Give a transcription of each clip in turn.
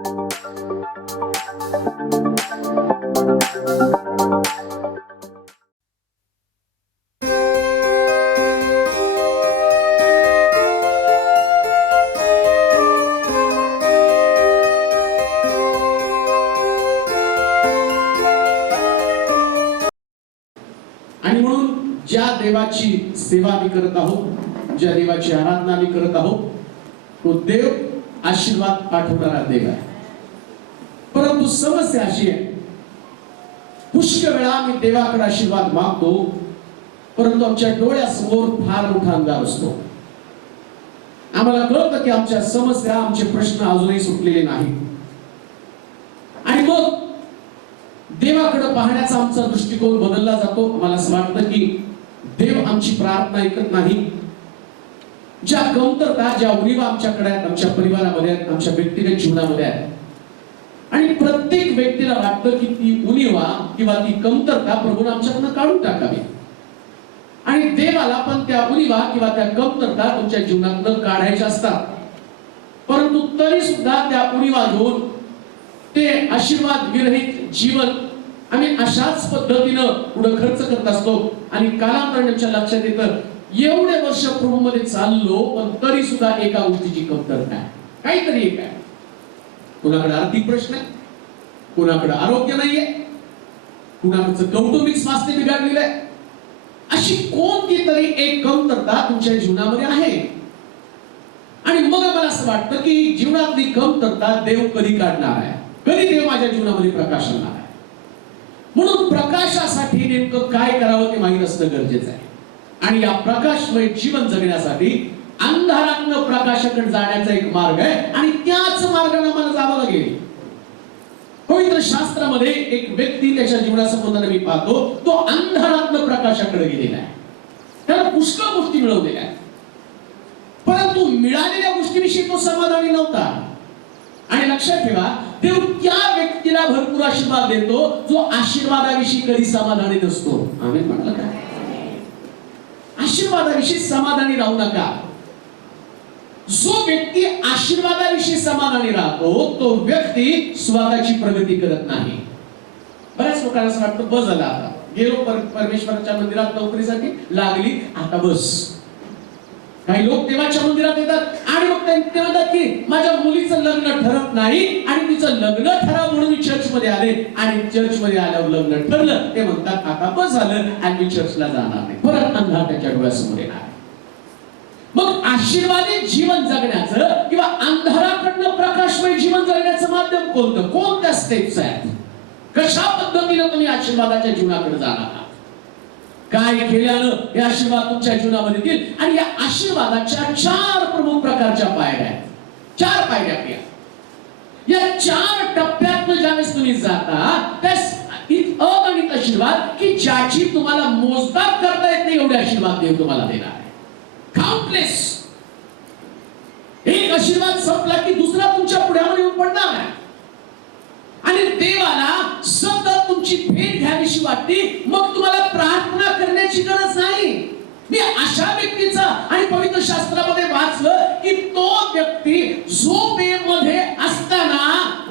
आणि म्हणून ज्या देवाची सेवा मी करत आहोत, ज्या देवाची आराधना मी करत आहोत, तो देव आशीर्वाद पाठवणारा देव आहे. परंतु समस्या अशी आहे, पुष्कळ वेळा मी देवाकडे आशीर्वाद मागतो, परंतु आमच्या डोळ्यासमोर फार मोठा अंधार असतो. आम्हाला कळतं की आमच्या समस्या, आमचे प्रश्न अजूनही सुटलेले नाही. आणि मग देवाकडे पाहण्याचा आमचा दृष्टिकोन बदलला जातो. मला असं वाटतं की देव आमची प्रार्थना ऐकत नाही. ज्या कमतरता, ज्या उणिवा आमच्याकडे आहेत, आमच्या परिवारामध्ये आहेत, आमच्या व्यक्तिगत जीवनामध्ये आहेत, आणि प्रत्येक व्यक्तीला वाटतं की ती उणिवा किंवा ती कमतरता प्रभूने आमच्याकडनं काढून टाकावी. आणि देवाला पण त्या उणिवा किंवा त्या कमतरता तुमच्या जीवनातनं काढायच्या असतात. परंतु तरी सुद्धा त्या उणिवा घेऊन ते आशीर्वाद विरहित जीवन आम्ही अशाच पद्धतीनं पुढे खर्च करत असतो. आणि कालांतराने लक्षात येतं, एवढे वर्ष प्रभूमध्ये चाललो, पण तरी सुद्धा एका गोष्टीची कमतरता आहे, काहीतरी एक आहे. कुणाकडे आर्थिक प्रश्न आहे, कुणाकडे आरोग्य नाहीये, कुणाकडचं कौटुंबिक स्वास्थ्य बिघडलेलं आहे. अशी कोणती तरी एक कमतरता तुमच्या जीवनामध्ये आहे. आणि मग मला असं वाटतं की जीवनातली कमतरता देव कधी काढणार आहे, कधी देव माझ्या जीवनामध्ये प्रकाश आणणार आहे. म्हणून प्रकाशासाठी नेमकं काय करावं ते माहीत असणं गरजेचं आहे. आणि या प्रकाशमय जीवन जगण्यासाठी अंधारातनं प्रकाशाकडे जाण्याचा एक मार्ग आहे, आणि त्याच मार्गाने मला जावं लागेल. पवित्र शास्त्रामध्ये एक व्यक्ती त्याच्या जीवनासंबंधाने मी पाहतो, तो अंधारातनं प्रकाशाकडे गेलेला आहे. त्याला पुष्कळ गोष्टी मिळवलेल्या आहेत, परंतु मिळालेल्या गोष्टीविषयी तो समाधानी नव्हता. आणि लक्षात ठेवा, देव त्या व्यक्तीला भरपूर आशीर्वाद देतो जो आशीर्वादाविषयी कधी समाधानी नसतो. आम्ही म्हटलं काय, आशीर्वादाविषयी समाधानी राहू नका. जो व्यक्ती आशीर्वादाविषयी समाधानी राहतो तो व्यक्ती स्वतःची प्रगती करत नाही. बऱ्याच लोकांना असं वाटतं, बस झाला, आता गेलो परमेश्वराच्या मंदिरात नोकरीसाठी, लागली आता बस. काही लोक देवाच्या मंदिरात येतात आणि मग ते म्हणतात की माझ्या मुलीचं लग्न ठरत नाही, आणि तिचं लग्न ठराव म्हणून मी चर्च मध्ये आले, आणि चर्च मध्ये आल्यावर लग्न ठरलं. ते म्हणतात आता बस झालं, आणि मी चर्चला जाणार नाही. परत अंधार त्याच्या डोळ्यासमोर येणार. मग आशीर्वादित जीवन जगण्याचं किंवा अंधाराकडनं प्रकाशमय जीवन जगण्याचं माध्यम कोणतं, कोणत्या स्टेप्स आहेत, कशा पद्धतीने तुम्ही आशीर्वादाच्या जीवनाकडे जाणार आहात, काय केल्यानं हे आशीर्वाद तुमच्या जीवनामध्ये येतील. आणि या आशीर्वादाच्या 4 प्रमुख प्रकारच्या पायऱ्या आहेत. 4 पायऱ्या आपल्या. या 4 टप्प्यातनं ज्यावेळेस तुम्ही जाता, त्यास अगणित आशीर्वाद की ज्याची तुम्हाला मोजदाद करता येत नाही एवढे आशीर्वाद देव तुम्हाला देणार आहे. काउंटलेस. एक आशीर्वाद संपला की दुसरा तुमच्या पुढ्यावर येऊन पडणार आहे. आणि देवाला सतत तुमची भेट घ्यावीशी वाटते, मग तुम्हाला प्रार्थना करण्याची गरज नाही. मी अशा व्यक्तीचा आणि पवित्र शास्त्रामध्ये वाचलं की तो व्यक्ती झोपेमध्ये असताना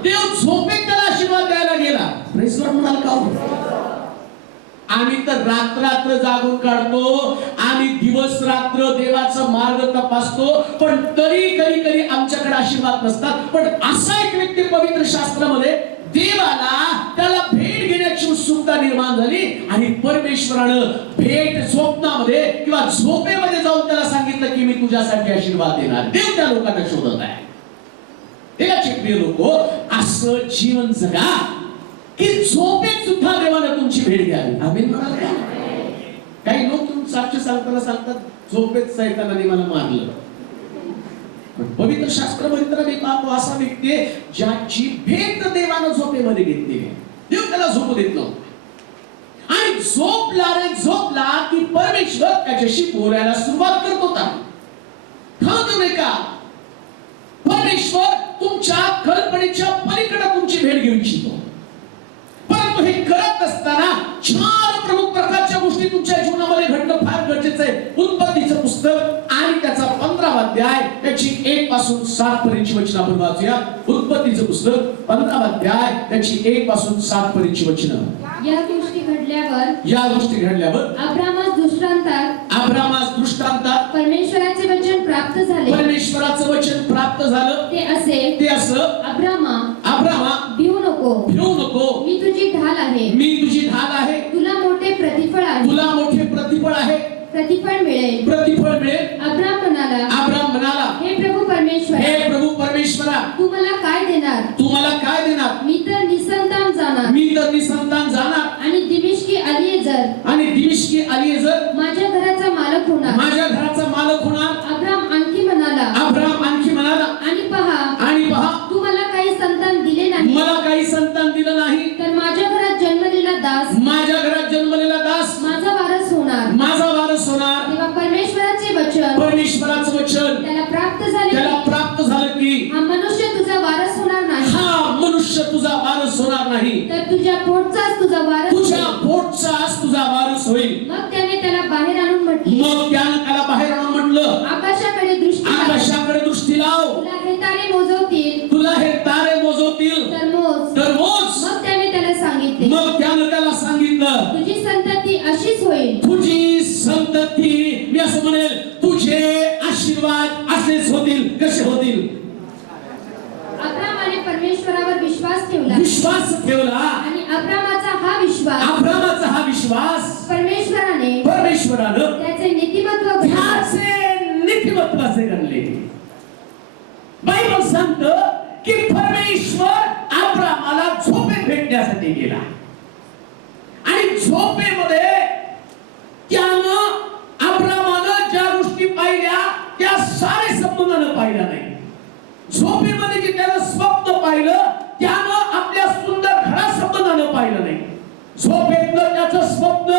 देव झोपेत त्याला आशीर्वाद द्यायला गेला. प्रेज लॉर्ड म्हणाल का? आम्ही तर रात्र जागून काढतो, आम्ही दिवस रात्र देवाचा मार्ग तपासतो, पण तरी कधी आमच्याकडे आशीर्वाद नसतात. पण असा एक व्यक्ती पवित्र शास्त्रामध्ये देवाला त्याला भेट घेण्याची उत्सुकता निर्माण झाली, आणि परमेश्वरानं भेट स्वप्नामध्ये किंवा झोपेमध्ये जाऊन त्याला सांगितलं की मी तुझ्यासाठी आशीर्वाद देणार. देव त्या लोकांना शोधत आहे. देवाचे प्रिय लोक, असं जीवन जगा की झोपेत सुद्धा देवाने तुमची भेट घ्यावी. आमीन म्हणाल का? काही लोक तुम्ही साक्ष सांगताना सांगतात झोपेत सैतानाने मला मारलं. पवित्र शास्त्रामध्ये तर मी पाहतो असा व्यक्ती ज्याची भेट देवानं झोपेमध्ये घेतली आहे. देव त्याला झोपू देत नव्हता. आणि झोपला की परमेश्वर त्याच्याशी बोलायला सुरुवात करत होता. नाही का? परमेश्वर तुमच्या कल्पनेच्या पलीकडे तुमची भेट घेऊ इच्छितो. परंतु हे करत असताना 4 प्रमुख प्रकारच्या गोष्टी तुमच्या जीवनामध्ये घडणं फार गरजेचं आहे. उत्पत्तीचं पुस्तक आणि त्याचा 15वा अध्याय त्याची 1 पासून 7 पर्यंतची वचनं आपण वाचूया. उत्पत्तीचं पुस्तक 15 अध्याय त्याची 1 पासून 7 पर्यंतची वचनं. या गोष्टी घडल्यावर अब्रामास दृष्टांतात परमेश्वराचे वचन प्राप्त झाले. परमेश्वराचं वचन प्राप्त झालं. ते असं अब्रामा भिवू नको. मी तुझी ढाल आहे. तुला मोठे प्रतिफळ आहे. प्रतिफळ मिळेल. अब्राम म्हणाला, हे प्रभू परमेश्वरा, तू मला काय देणार? मी तर निसंतान जाणार आणि दिमिश्की अलिएझर माझ्या घराचा मालक होणार. अब्राम आणखी म्हणाला, आणि पहा तू मला काही संतान दिले नाही. तर माझ्या घरात जन्मलेला दास माझा वारस होणार. तेव्हा परमेश्वराचे वचन त्याला प्राप्त झाले की हा मनुष्य तुझा वारस होणार नाही. तर तुझ्या पोटचाच तुझा वारस होईल. मग त्याने त्याला बाहेर आणून म्हटलं, आकाशाकडे दृष्टी लाव. तुला हे तारे मोजवतील. तर मोज. मग त्याने त्याला सांगितलं, तुझी संतती अशीच होईल. मी असं म्हणेल, तुझे आशीर्वाद असेच होतील. कसे होतील? अब्रामाने परमेश्वरावर विश्वास ठेवला आणि अब्रामाचा हा विश्वास परमेश्वरानं त्याचे नीतिमत्व असे गणले. बायबल सांगतं की परमेश्वर अब्रामाला झोपेत भेटण्यासाठी गेला आणि झोपेमध्ये त्यानं अब्रामानं ज्या गोष्टी पाहिल्या त्या सारे संबंधानं पाहिल्या नाही. झोपेमध्ये जे त्यानं स्वप्न पाहिलं त्यानं आपल्या सुंदर घरा संबंधानं पाहिलं नाही. झोपेतलं त्याचं स्वप्न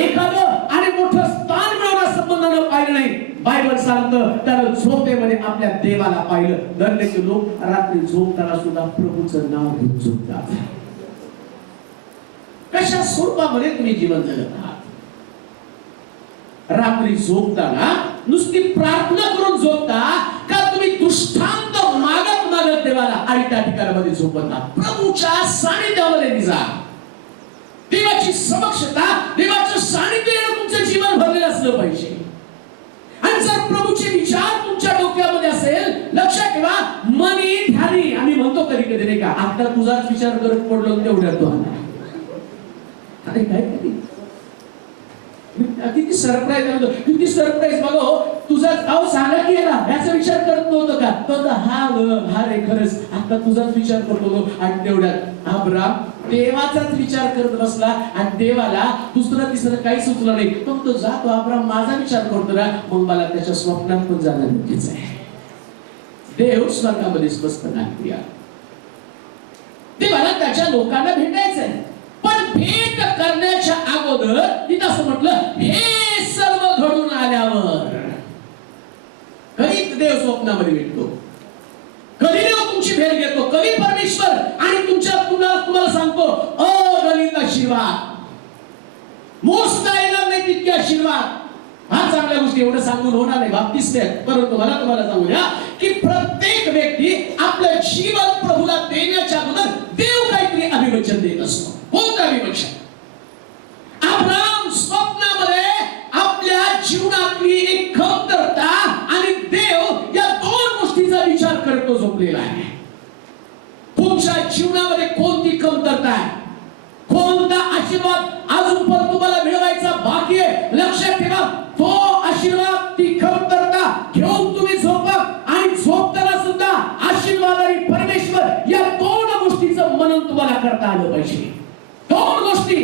एखादं आणि मोठं स्थान मिळवण्या संबंधानं पाहिलं नाही. बायबल सांगतं त्यानं झोपेमध्ये आपल्या देवाला पाहिलं. धन्य लोक रात्री झोपताना सुद्धा प्रभूचं नाव घेऊन झोपतात. कशा स्वरूपामध्ये तुम्ही जीवन जगत आहात? रात्री झोपताना नुसती प्रार्थना करून झोपता का तुम्ही दृष्टांत मागत देवाला आयत्या ठिकाणामध्ये झोपता? प्रभूच्या सानिध्यामध्ये जा. देवाची समक्षता, देवाचं सानिध्य तुमचं जीवन भरलेलं असलं पाहिजे. आणि जर प्रभूचे विचार तुमच्या डोक्यामध्ये असेल, लक्षात ठेवा, मनी ध्यानी आम्ही म्हणतो कधी नाही का, आता तुझाच विचार करत पडलो तेवढ्या तो अरे काय किती सरप्राईज बघा हो. तुझा सांगा की याचा विचार करत नव्हतं का? तो हा रे खरंच आता तुझाच विचार करतो. आणि तेवढ्यात अब्राम देवाचाच विचार करत बसला आणि देवाला दुसरं तिसरं काही सुचलं नाही. तो जातो अब्राम माझा विचार करतो ना, मग मला त्याच्या स्वप्नात पण जाणं गरजेचं आहे. देव स्वर्गामध्ये स्पष्ट नाही. देवाला त्याच्या लोकांना भेटायचंय, पण भेट करण्याच्या अगोदर तिथं असं म्हटलं, हे सर्व घडून आल्यावर. कधी देव स्वप्नामध्ये भेटतो, कधी देव तुमची भेट घेतो, कधी परमेश्वर आणि तुम्हाला सांगतो अगणित आशीर्वाद, मोजता येणार नाही तितके आशीर्वाद. हा चांगल्या गोष्टी एवढं सांगून होणार नाही बाप्तिस्ट आहेत, परंतु मला तुम्हाला सांगू द्या की प्रत्येक व्यक्ती आपलं जीवन प्रभूला देण्याच्या अगोदर देव काहीतरी अभिवचन देत असतो. कोणतं अभिवचन? अब्राम स्वप्नामध्ये आपल्या जीवनातली एक कमतरता आणि देव या दोन गोष्टीचा विचार करतो झोपलेला आहे. तुमच्या जीवनामध्ये कोणती कमतरता आहे, कोणता आशीर्वाद अजून पण तुम्हाला मिळवायचा बाकी आहे, लक्षात ठेवा. तो आशीर्वाद, ती कमतरता घेऊन तुम्ही झोपा आणि झोपताना सुद्धा आशीर्वाद आणि परमेश्वर या दोन गोष्टीचं मनन तुम्हाला करता आलं पाहिजे. दोन गोष्टी,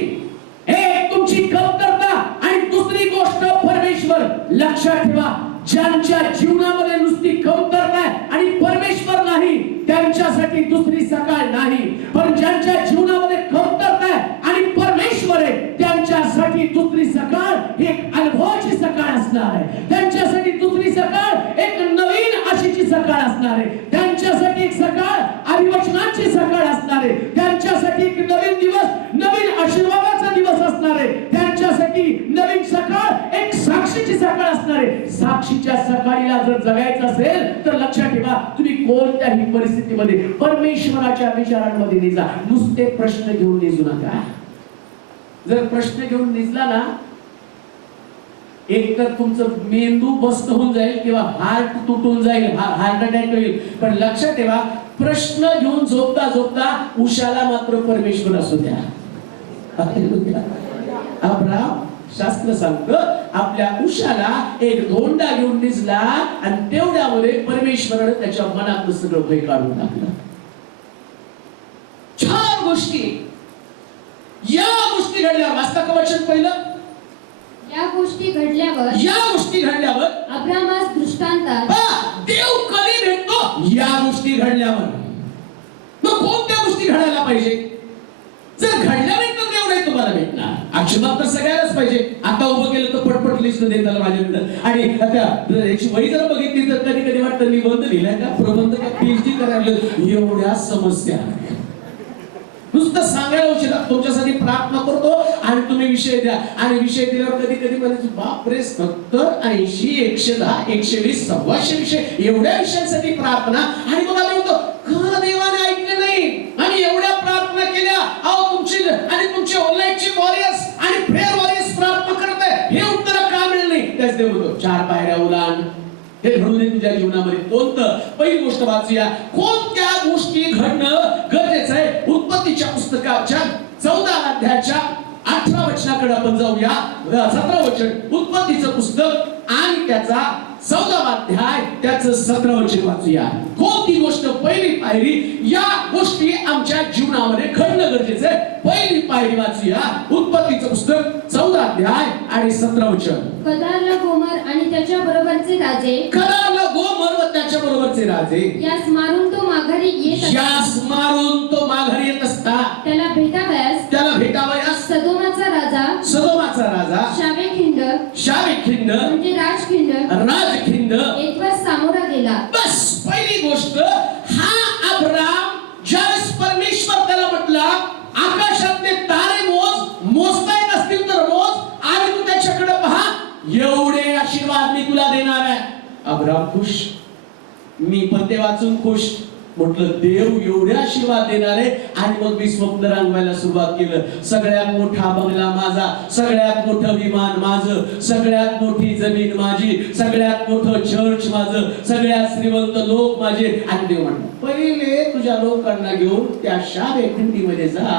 एक तुमची कमतरता आणि दुसरी गोष्ट परमेश्वर. लक्षात ठेवा, ज्यांच्या जीवनामध्ये नुसती कमतरता आहे आणि परमेश्वर नाही त्यांच्यासाठी दुसरी सकाळ नाही. पण ज्यांच्या जीवनामध्ये कमतरता आहे आणि परमेश्वर आहे त्यांच्यासाठी दुसरी सकाळ एक अनुभवाची सकाळ असणार आहे. त्यांच्यासाठी दुसरी सकाळ एक नवीन आशेची सकाळ असणार आहे. त्यांच्यासाठी एक सकाळ अभिवचनाची सकाळ असणार आहे. त्यांच्यासाठी एक नवीन दिवस, नवीन आशीर्वादाचा दिवस असणार आहे. त्यांच्यासाठी नवीन सकाळ एक साक्ष साक्षीची सकाळ असणार आहे. साक्षीच्या सकाळीला जर जगायचं असेल तर लक्षात ठेवा, तुम्ही कोणत्याही परिस्थितीमध्ये परमेश्वराच्या विचारांमध्ये निजा. नुसते प्रश्न घेऊन निजू नका. जर प्रश्न घेऊन निजला ना, एक तर तुमचं मेंदू बस्त होऊन जाईल किंवा हार्ट तुटून जाईल, हार्ट अटॅक होईल. पण लक्षात ठेवा, प्रश्न घेऊन झोपता झोपता उशाला मात्र परमेश्वर असू द्या. अब्राम शास्त्र सांगतं, आपल्या उशाला एक धोंडा घेऊन निजला आणि तेवढ्यामध्ये परमेश्वराने त्याच्या मनातलं सगळं भय काढून टाकलं. 4 गोष्टी, या गोष्टी घडल्यावर, वाचता का वचन पहिलं? या गोष्टी घडल्यावर अब्रामास दृष्टांतात देव कधी भेटतो? या गोष्टी घडल्यावर. मग कोणत्या गोष्टी घडायला पाहिजे? जर घडल्या नाही तर देव नाही तुम्हाला भेटणार. आशीर्वाद तर सगळ्यालाच पाहिजे. आता उभं केलं तर पटपट लिस्ट देताल माझ्याकडे. आणि आता याची वही जर बघितली तर कधी कधी वाटतं निबंध लिहिलाय का, प्रबंध का, PhD करायला. एवढ्या समस्या नुसतं सांगायला उशीर. तुमच्यासाठी प्रार्थना करतो आणि तुम्ही विषय द्या. आणि विषय दिल्यावर कधी कधी म्हणायचं, बापरे 70, 80, 110, 120, 125 विषय, एवढ्या विषयांसाठी प्रार्थना. आणि मग आम्ही म्हणतो, का देवाने ऐकले नाही? आणि एवढ्या प्रार्थना केल्या, अहो तुमची आणि तुमचे ऑनलाईनचे वॉरियर्स आणि प्रेयर वॉरियर्स प्रार्थना करत आहे, हे उत्तर का मिळलं नाही? त्याच देव म्हणतो, 4 पायऱ्या ओलांड, हे घडू दे तुझ्या जीवनामध्ये. कोणतं? पहिली गोष्ट वाचूया, कोणत्या गोष्टी घडणं गरजेचं आहे. उत्पत्तीच्या पुस्तकाच्या 14 अध्यायाच्या 18 वचनाकडे आपण जाऊया. 17 वचन, उत्पत्तीचं पुस्तक आणि त्याचा 14 अध्याय त्याचं 17 वचन वाचूया. कोणती गोष्ट? पहिली पायरी, या गोष्टी आमच्या जीवनामध्ये घडणं गरजेचं आहे. पहिली पायरी वाचूया, उत्पत्तीचं पुस्तक 14 अध्याय आणि 17 वचन. कदारला गोमर आणि त्याच्या बरोबरचे राजे, कदारला गोमर व त्याच्या बरोबरचे राजे, यास मारून तो माघारी येत असता त्याला भेटावयास सदोमाचा राजा शावेखिंड म्हणजे राजखिंड येथवर सामोरा गेला. बस पहिली गोष्ट, हा अब्राम ज्यावेळेस परमेश्वर त्याला म्हटला, आकाशातले तारे मोजता येत असतील तर मोज आणि तू त्याच्याकडे पहा, एवढे आशीर्वाद मी तुला देणार आहे. अब्राम खुश, मी पण ते वाचून खुश. म्हटलं देव एवढे आशीर्वाद देणार आहे. आणि मग मी स्वप्न रंगवायला सुरुवात केलं. सगळ्यात मोठा बंगला माझा, सगळ्यात मोठं विमान माझं, सगळ्यात मोठी जमीन माझी, सगळ्यात मोठं चर्च माझं, सगळ्यात श्रीमंत लोक माझे. आणि देव म्हणतो, पहिले तुझ्या लोकांना घेऊन त्या शावेखिंडीमध्ये जा,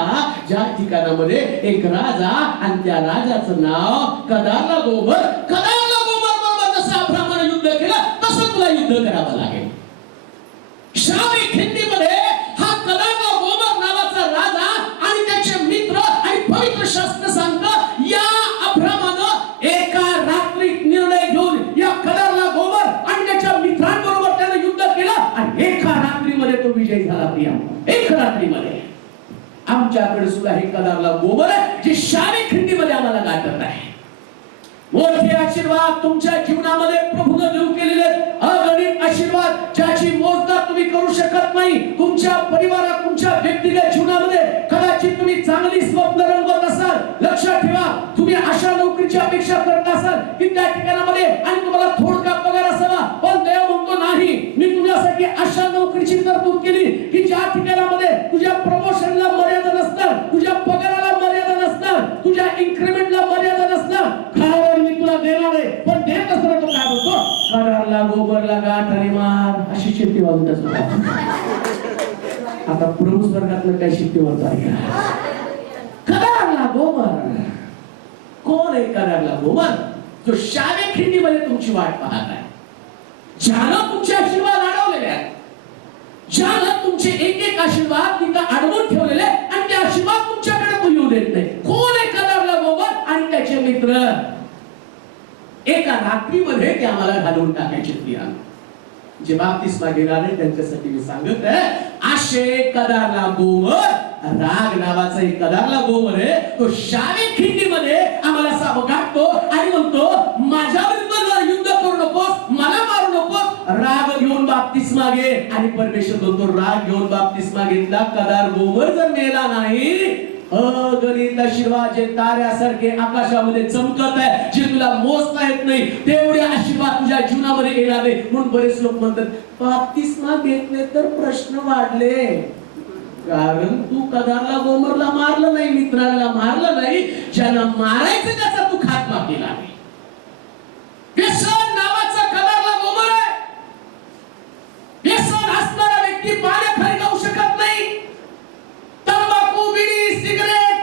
ज्या ठिकाणामध्ये एक राजा आणि त्या राजाचं नाव कदारला गोमर. कदारला गोमर बरोबर जसं अब्रामाने युद्ध केलं तसं तुला युद्ध करावं लागेल. शावेखिंडीमध्ये हा कदारला गोमर नावाचा राजा आणि त्याचे मित्र आणि पवित्र शास्त्र सांगतं, या अब्रामानं एका रात्रीत निर्णय घेऊन या कदारला गोमर आणि त्याच्या मित्रांबरोबर त्याने युद्ध केलं आणि एका रात्रीमध्ये तो विजय झाला. प्रिया, एक रात्रीमध्ये. आमच्याकडे सुद्धा हे कदारला गोमर आहे, जे शावेखिंडीमध्ये आम्हाला गाठत आहे. मोठे आशीर्वाद तुमच्या जीवनामध्ये प्रभूने देऊ केलेले अगणित आशीर्वाद, ज्याची मोजदाद तुम्ही करू शकत नाही. तुमच्या परिवारात, तुमच्या व्यक्तिगत जीवनामध्ये कदाचित तुम्ही चांगली स्वप्न रंगवत असाल. लक्षात ठेवा, तुम्ही अशा नोकरीची अपेक्षा करत असाल की त्या ठिकाणामध्ये आणि तुम्हाला थोडका पगार असावा, पण देव म्हणतो नाही, मी तुझ्यासाठी अशा नोकरीची तरतूद केली की ज्या ठिकाणामध्ये तुझ्या प्रमोशनला मर्यादा नसणार, तुझ्या पगाराला मर्यादा नसणार, तुझ्या इन्क्रिमेंटला मर्यादा नसणार. कारण मी तुला देणार आहे. पण देत असताना तो काय बोलतो? कदारला गोमरला गाठ आणि मार, अशी शिट्टी वाजवत असतो. आता प्रभू स्वर्गातलं काय शिट्टी वाजवत आहे? कदारला गोमर. कोण आहे कदारला गोमर? जो शावेखिंडीमध्ये तुमची वाट पाहत आहे, ज्यानं तुमचे आशीर्वाद अडवलेले आहेत, ज्यानं तुमचे एक एक आशीर्वाद तिथं अडवून ठेवलेले आणि ते आशीर्वाद तुमच्याकडे तो येऊ देत नाही. कोण आहे कदारला गोमर आणि त्याचे मित्र? एका रात्रीमध्ये ते आम्हाला घालवून टाकायचे. प्रिया, जे बाप्तिस्मा घेणारे त्यांच्यासाठी मी सांगत आहे, आशे कदारला गोमर, राग नावाचा एक कदारला गोमर आहे, तो शावेखिंडीमध्ये आम्हाला गाठतो आणि म्हणतो, माझ्या विरुद्ध युद्ध करू नकोस, मला मारू नकोस, राग घेऊन बाप्तिस्मा घे. आणि परमेश्वर म्हणतो, राग घेऊन बाप्तिस्मा घेतला, कदार गोमर जर मेला नाही, अगणित आशीर्वाद जे ताऱ्यासारखे आकाशामध्ये चमकत आहे, जे तुला मोजता येत नाही, तेवढे आशीर्वाद तुझ्या जीवनामध्ये येणार नाही. म्हणून बरेच लोक म्हणतात बाप्तिस्मा घेत नाही तर प्रश्न वाढले. कारण तू कदारला गोमरला मारलं नाही, मित्राला मारलं नाही, ज्याला मारायचं त्याचा तू खात्मा केला नाही. व्यसन नावाचा कदारला गोमर आहे. व्यसन असणारा व्यक्ती पाण्याखाली जाऊ शकत नाही. तंबाखू, बिडी, सिगरेट,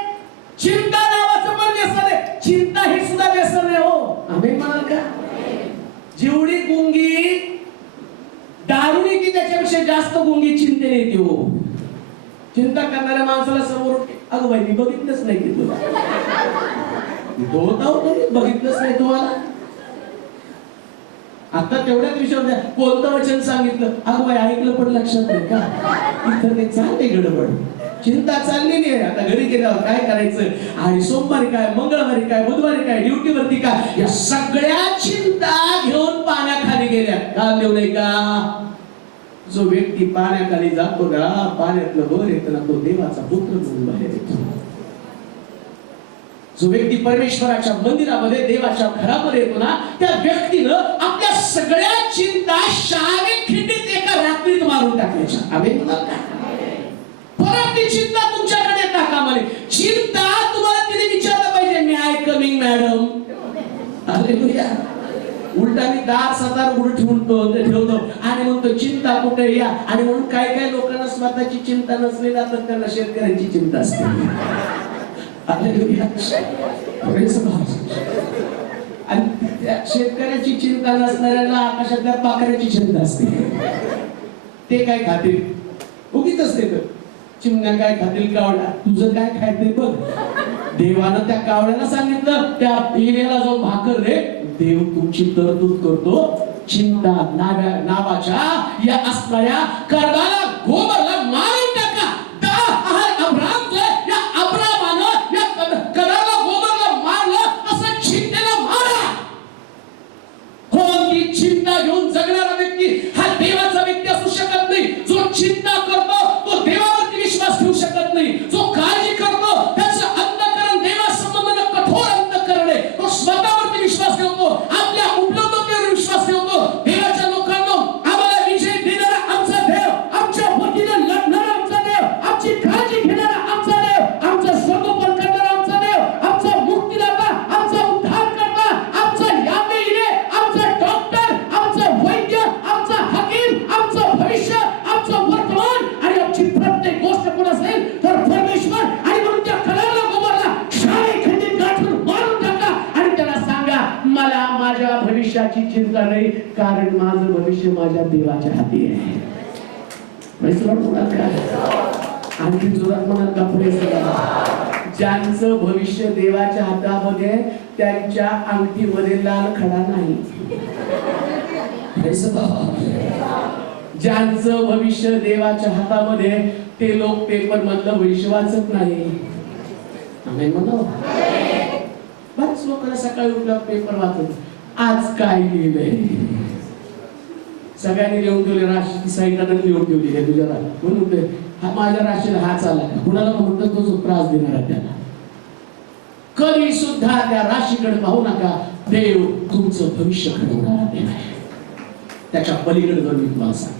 चिंता नावाचं पण व्यसन आहे. चिंता हे सुद्धा व्यसन आहे. हो आम्ही म्हणाल का? जेवढी गुंगी दारूने की त्याच्यापेक्षा जास्त गुंगी चिंतेने येते. हो चिंता करणाऱ्या माणसाला समोर अगं बाई मी बघितलंच नाही की तुला बघितलंच नाही तुम्हाला. आता तेवढ्याच विषयावर कोणतं वचन सांगितलं अगं बाई ऐकलं पण लक्षात नाही का? इथं ते चालले गडबड, चिंता चाललेली आहे. आता घरी गेल्यावर काय करायचं आणि सोमवारी काय, मंगळवारी काय, बुधवारी काय, ड्युटीवरती काय, या सगळ्या चिंता घेऊन पाण्याखाली गेल्या. का देऊ नाही का? जो व्यक्ती पाण्याखाली जातो ना, पाण्यातलं वर येतो ना, तो देवाचा पुत्र म्हणून बाहेर येतो. जो व्यक्ती परमेश्वराच्या मंदिरामध्ये, देवाच्या घरामध्ये येतो ना, त्या व्यक्तीनं आपल्या सगळ्या चिंता शावे खिंडीत एका रात्रीत मारून टाकायच्या. आम्ही म्हणाल का? परत ती चिंता तुमच्याकडे टाका म्हणे. चिंता तुम्हाला तिने विचारलं पाहिजे मी आय कमिंग मॅडम. हालेलुया. उलटा मी दार सतार उघड ठेवतो आणि म्हणतो चिंता कुठे या. आणि म्हणून काय काय लोकांना स्वतःची चिंता नसली जातात, त्यांना शेतकऱ्यांची चिंता असते. आणि शेतकऱ्याची चिंता नसणाऱ्याला आकाशातल्या पाखराची चिंता असते. ते काय खातील उगीच असते. तर चिमण्या काय खातील, कावळा तुझं काय खायचंय बघ. देवानं त्या कावळ्याला सांगितलं त्या पिण्याला जाऊन भाकर दे. देव तुमची तरतूद करतो. चिंता नावाच्या या असणाऱ्या कर्दाला गोमरला मारून टाका. या अब्रामानं या कर्दाला गोमरला मारलं असं चिंतेला मारा. कोणती चिंता घेऊन जगणारा व्यक्ती हा देवाचा व्यक्ती असू शकत नाही. जो चिंता करतो तो देवावरती विश्वास ठेवू शकत नाही. जो काळजी करतो त्याचं अंतःकरण देवासंबंधाने कठोर अंतःकरण आहे. तो स्वतःवरती विश्वास ठेवतो, आपल्या उपलब्धतेवर विश्वास ठेवतो. देवाच्या लोकांनो, आम्हाला विजय देणारा आमचा देव, आमच्या वतीने लढणारा आमचा देव, आमची काळजी घेणारा आमचा देव, आमचा संगोपन करणारा आमचा देव, आमचा मुक्तीदाता, आमचा उद्धारकर्ता, आमचा यावे, आमचा डॉक्टर, आमचा वैद्य, आमचा हकीम, आमचं भविष्य, आमचं वर्तमान आणि आमची प्रत्येक गोष्ट कोण असेल तर परमेश्वर. आणि म्हणून त्या कलाला गोमरला शाळे खंडित गाठून मारून टाका आणि त्याला सांगा मला माझ्या भविष्याची चिंता नाही, कारण माझं भविष्य माझ्या देवाच्या हाती आहे. आणखी जोरात म्हणाल का? प्रेस ज्यांचं भविष्य देवाच्या हातामध्ये, त्यांच्या अंगठीमध्ये लाल खडा नाही. ज्यांचं भविष्य देवाच्या हातामध्ये, ते लोक पेपर मधलं भविष्य वाचत नाही. आम्ही म्हणतो बरेच लोकांना सकाळी उठला पेपर वाचत आज काय लिहिलंय. सगळ्यांनी लिहून ठेवले, राशी साहित्याने लिहून ठेवली आहे तुझ्या म्हणून माझ्या राशीला हाच आला. कुणाला म्हणतो तो जो त्रास देणार आहे त्याला. कधी सुद्धा त्या राशीकडे पाहू नका. देव तुमचं भविष्य घडवणारा देव आहे. त्याच्या पलीकडे जर मी तुम्हाला सांगेन,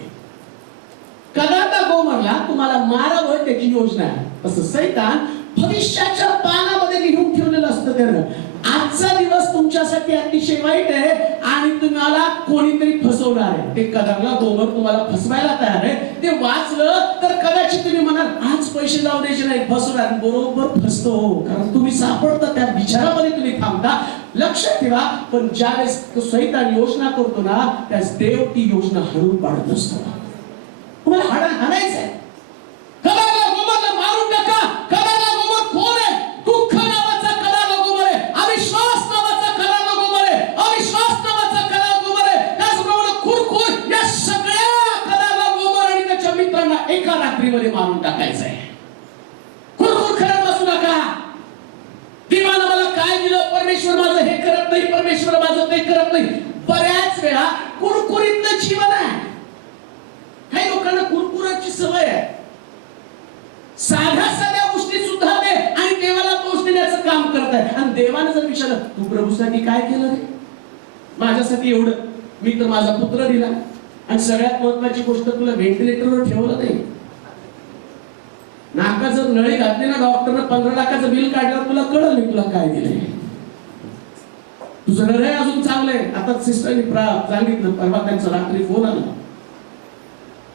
कदाता गोमरला तुम्हाला मारावं त्याची योजना आहे. तसं सैतान भविष्याच्या पानामध्ये लिहून ठेवलेलं असतं. त्यानं आजचा दिवस तुमच्यासाठी अतिशय वाईट आहे आणि तुम्हाला कोणीतरी फसवणार आहे. ते कदारला गोमर तुम्हाला फसवायला तयार आहे. ते वाचलं तर कदाचित तुम्ही म्हणाल आज पैसे जाऊ द्यायचे नाही, फसवणार. बरोबर फसतो, कारण तुम्ही सापडता त्या विचारामध्ये तुम्ही थांबता. लक्षात ठेवा. पण ज्यावेळेस तो सैतान योजना करतो ना, त्यास देव ती योजना हरवून पाडत असतो. तुम्हाला हाणायचंय. कदारला गोमरला मारून टाका. कदारला गोमर कोण आहे? दुःख नावाचा कदारला गोमर आहे. अविश्वास नावाचा कदारला गोमर आहे. अविश्वास नावाचा कदारला गोमर आहे. त्याचप्रमाणे कुरकुर या सगळ्या कदारला गोमर आणि त्याच्या मित्रांना एका रात्रीमध्ये मारून टाकायचं आहे. कुरकुर करत बसू नका. देवानं मला काय दिलं, परमेश्वर माझं हे करत नाही, परमेश्वर माझं ते करत नाही. बऱ्याच वेळा कुरकुरीतलं जीवन आहे. काही लोकांना कुरकुराची सवय आहे. साध्या साध्या गोष्टी सुद्धा ते आणि काम करताय आणि देवाने जर विचारलं तू प्रभूसाठी काय केलं रे, माझ्यासाठी एवढं, मी तर माझा पुत्र दिला आणि सगळ्यात महत्वाची गोष्ट तुला व्हेंटिलेटरवर ठेवलं नाही, नाका जर नळी घातली ना डॉक्टरनं 15 लाखाचं बिल काढल्यावर तुला कळलं नाही तुला काय दिलंय, तुझं हृदय अजून चांगलंय. आता सिस्टरनी सांगितलं परवा त्यांचा रात्री फोन आला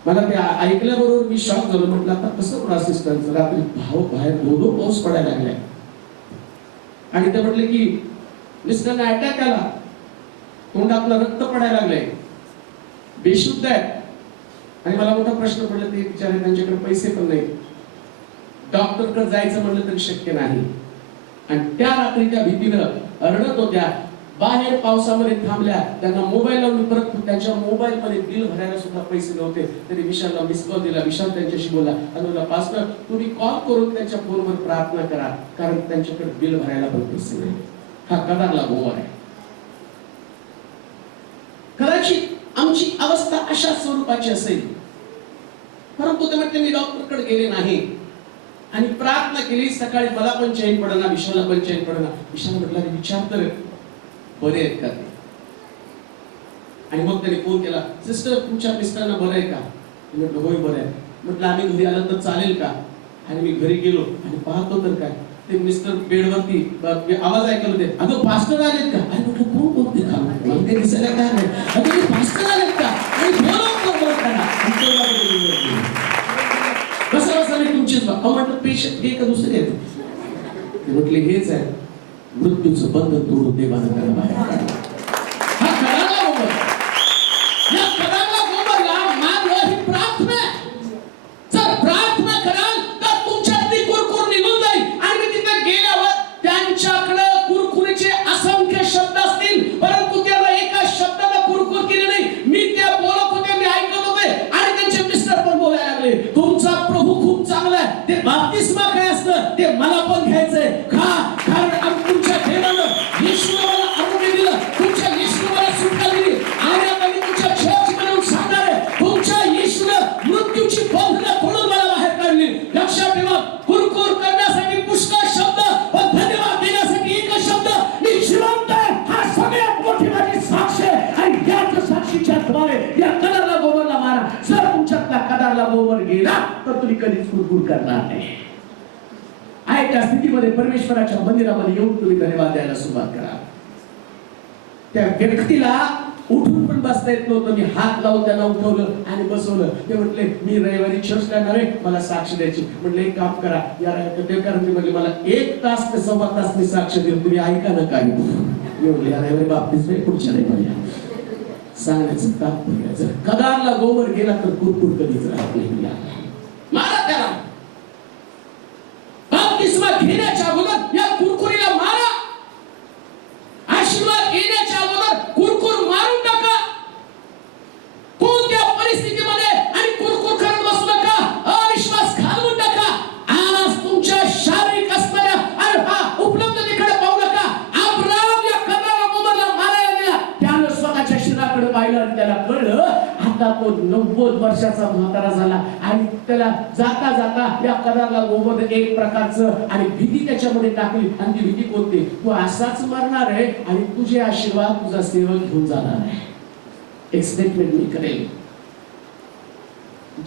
मला, ते ऐकल्याबरोबर मी शॉक झालो. म्हटलं आता कसं होणार सिस्टरचं, रात्री बाहेर धो पाऊस पडायला लागलाय आणि ते म्हटले की मिस्टरना अटॅक आला, तोंडातलं रक्त पडायला लागलंय, बेशुद्ध आहे. आणि मला मोठा प्रश्न पडला, ते बिचारे त्यांच्याकडे पैसे पण नाही, डॉक्टरकडे जायचं म्हणलं तरी शक्य नाही. आणि त्या रात्री त्या भीतीनं रडत होत्या, बाहेर पावसामध्ये थांबल्या, त्यांना मोबाईल लावून परत त्यांच्या मोबाईल मध्ये बिल भरायला सुद्धा पैसे नव्हते. तरी विशालला मिस कॉल दिला, विशाल त्यांच्याशी बोला आणि बोला पास्टर तुम्ही कॉल करून त्यांच्या फोनवर प्रार्थना करा, कारण त्यांच्याकडे बिल भरायला पण पैसे नाही. हा कदारला गोवा आहे. कदाचित आमची अवस्था अशा स्वरूपाची असेल, परंतु ते म्हणते मी डॉक्टरकडे गेले नाही आणि प्रार्थना केली. सकाळी मला पण चैन पडना, विशालला पण चैन पडना. विशाल म्हटला विचार तर बरे आहेत का ते, आणि मग त्याने फोन केला, सिस्टर तुमच्या मिस्टरांना बरं आहे का? म्हटलं होय बरं आहे. म्हटलं आम्ही घरी आलं तर चालेल का? आणि मी घरी गेलो आणि पाहतो तर काय, ते मिस्टर बेडवरती आवाज ऐकले होते, अगं पास्टर आलेत का? आणि म्हटलं कोण बोलते का? मला ते दिसायला काय नाही, अगं ते पास्टर आलेत का? आणि कसं असं नाही तुमचीच म्हटलं पेशंट हे का दुसरे आहेत? म्हटले हेच आहे, मृत्यूचं बंधन तोडून देवानं त्याला बाहेर काढलं. हा कडाला गोबर, या कडाला गोबरला मागं ही प्रार्थना. जर प्रार्थना कराल तर तुमच्यातली कुरकुर निघून जाईल. आणि मी तिथे गेल्यावर त्यांच्याकडे कुरकुरीचे असंख्य शब्द असतील, परंतु त्याला एका शब्दाला कुरकुर केली नाही. मी त्या बोलत होते, मी ऐकत होते आणि त्यांचे मिस्टर पण बोलायला लागले, तुमचा प्रभू खूप चांगला आहे, ते बाप्तिस्मा काय असतं ते मला पण घ्यायचंय का, कारण तुमच्या देवानं येशूला मला आरोग्य दिलं, तुमच्या येशूला मला सुटका दिली. आणि आता मी तुमच्या चर्चमध्ये सांगणार आहे, तुमच्या येशूनं मृत्यूची बंधनं तोडून मला बाहेर काढली. लक्षात ठेवा, कुरकुर करण्यासाठी पुष्कळ शब्द, पण धन्यवाद देण्यासाठी एकच शब्द, मी जिवंत आहे. हा सगळ्यात मोठी माझी साक्ष आहे. आणि याच साक्षीच्या द्वारे या कदारला गोबरला मारा. जर तुमच्यातला कदारला गोबर गेला तर तुम्ही कधीच कुरकुर करणार नाही. आहे त्या स्थितीमध्ये परमेश्वराच्या मंदिरामध्ये येऊन तुम्ही धन्यवाद द्यायला सुरुवात करा. त्या व्यक्तीला उठून पण बसता येत नव्हतं, मी हात लावून त्यांना उठवलं आणि बसवलं. ते म्हटले मी रविवारी चर्च करणार आहे, मला साक्ष द्यायची. म्हटलं एक काम करा या देवकारांनी म्हटले मला 1 तास ते 1.25 तास मी साक्ष देईल, तुम्ही ऐका ना काय. मी म्हटले या रविवारी बाबतीच नाही, पुढच्या रविवारी सांगण्याचं तात्पर्य जर कदारला गोबर गेला तर कुरकुर कधीच राहत नाही. मारा त्याला. बाप्तिस्मा घेण्याच्या अगोदर या कुरकुरीला मारा. आशीर्वाद येण्याच्या अगोदर कुरकुर मारून टाका. कोणत्या परिस्थितीमध्ये आणि कुरकुर करत बसू नका, अविश्वास घालवून टाका. आज तुमच्या शारीरिक असणाऱ्या आणि उपलब्धतेकडे पाहू नका. अब्राम या कदारला गोबरला मारायला गेला, त्यानं स्वतःच्या शरीराकडे पाहिलं आणि त्याला कळलं आता तो 90 वर्षाचा म्हातारा झाला. आणि त्याला जाता जाता या कदारला गोबर एक प्रकारचं आणि भीती त्याच्यामध्ये टाकली. आणि ती भीती कोणती, तू असाच मरणार आहे आणि तुझे आशीर्वाद तुझा सेवक घेऊन जाणार आहे. एक स्टेटमेंट मी करेल,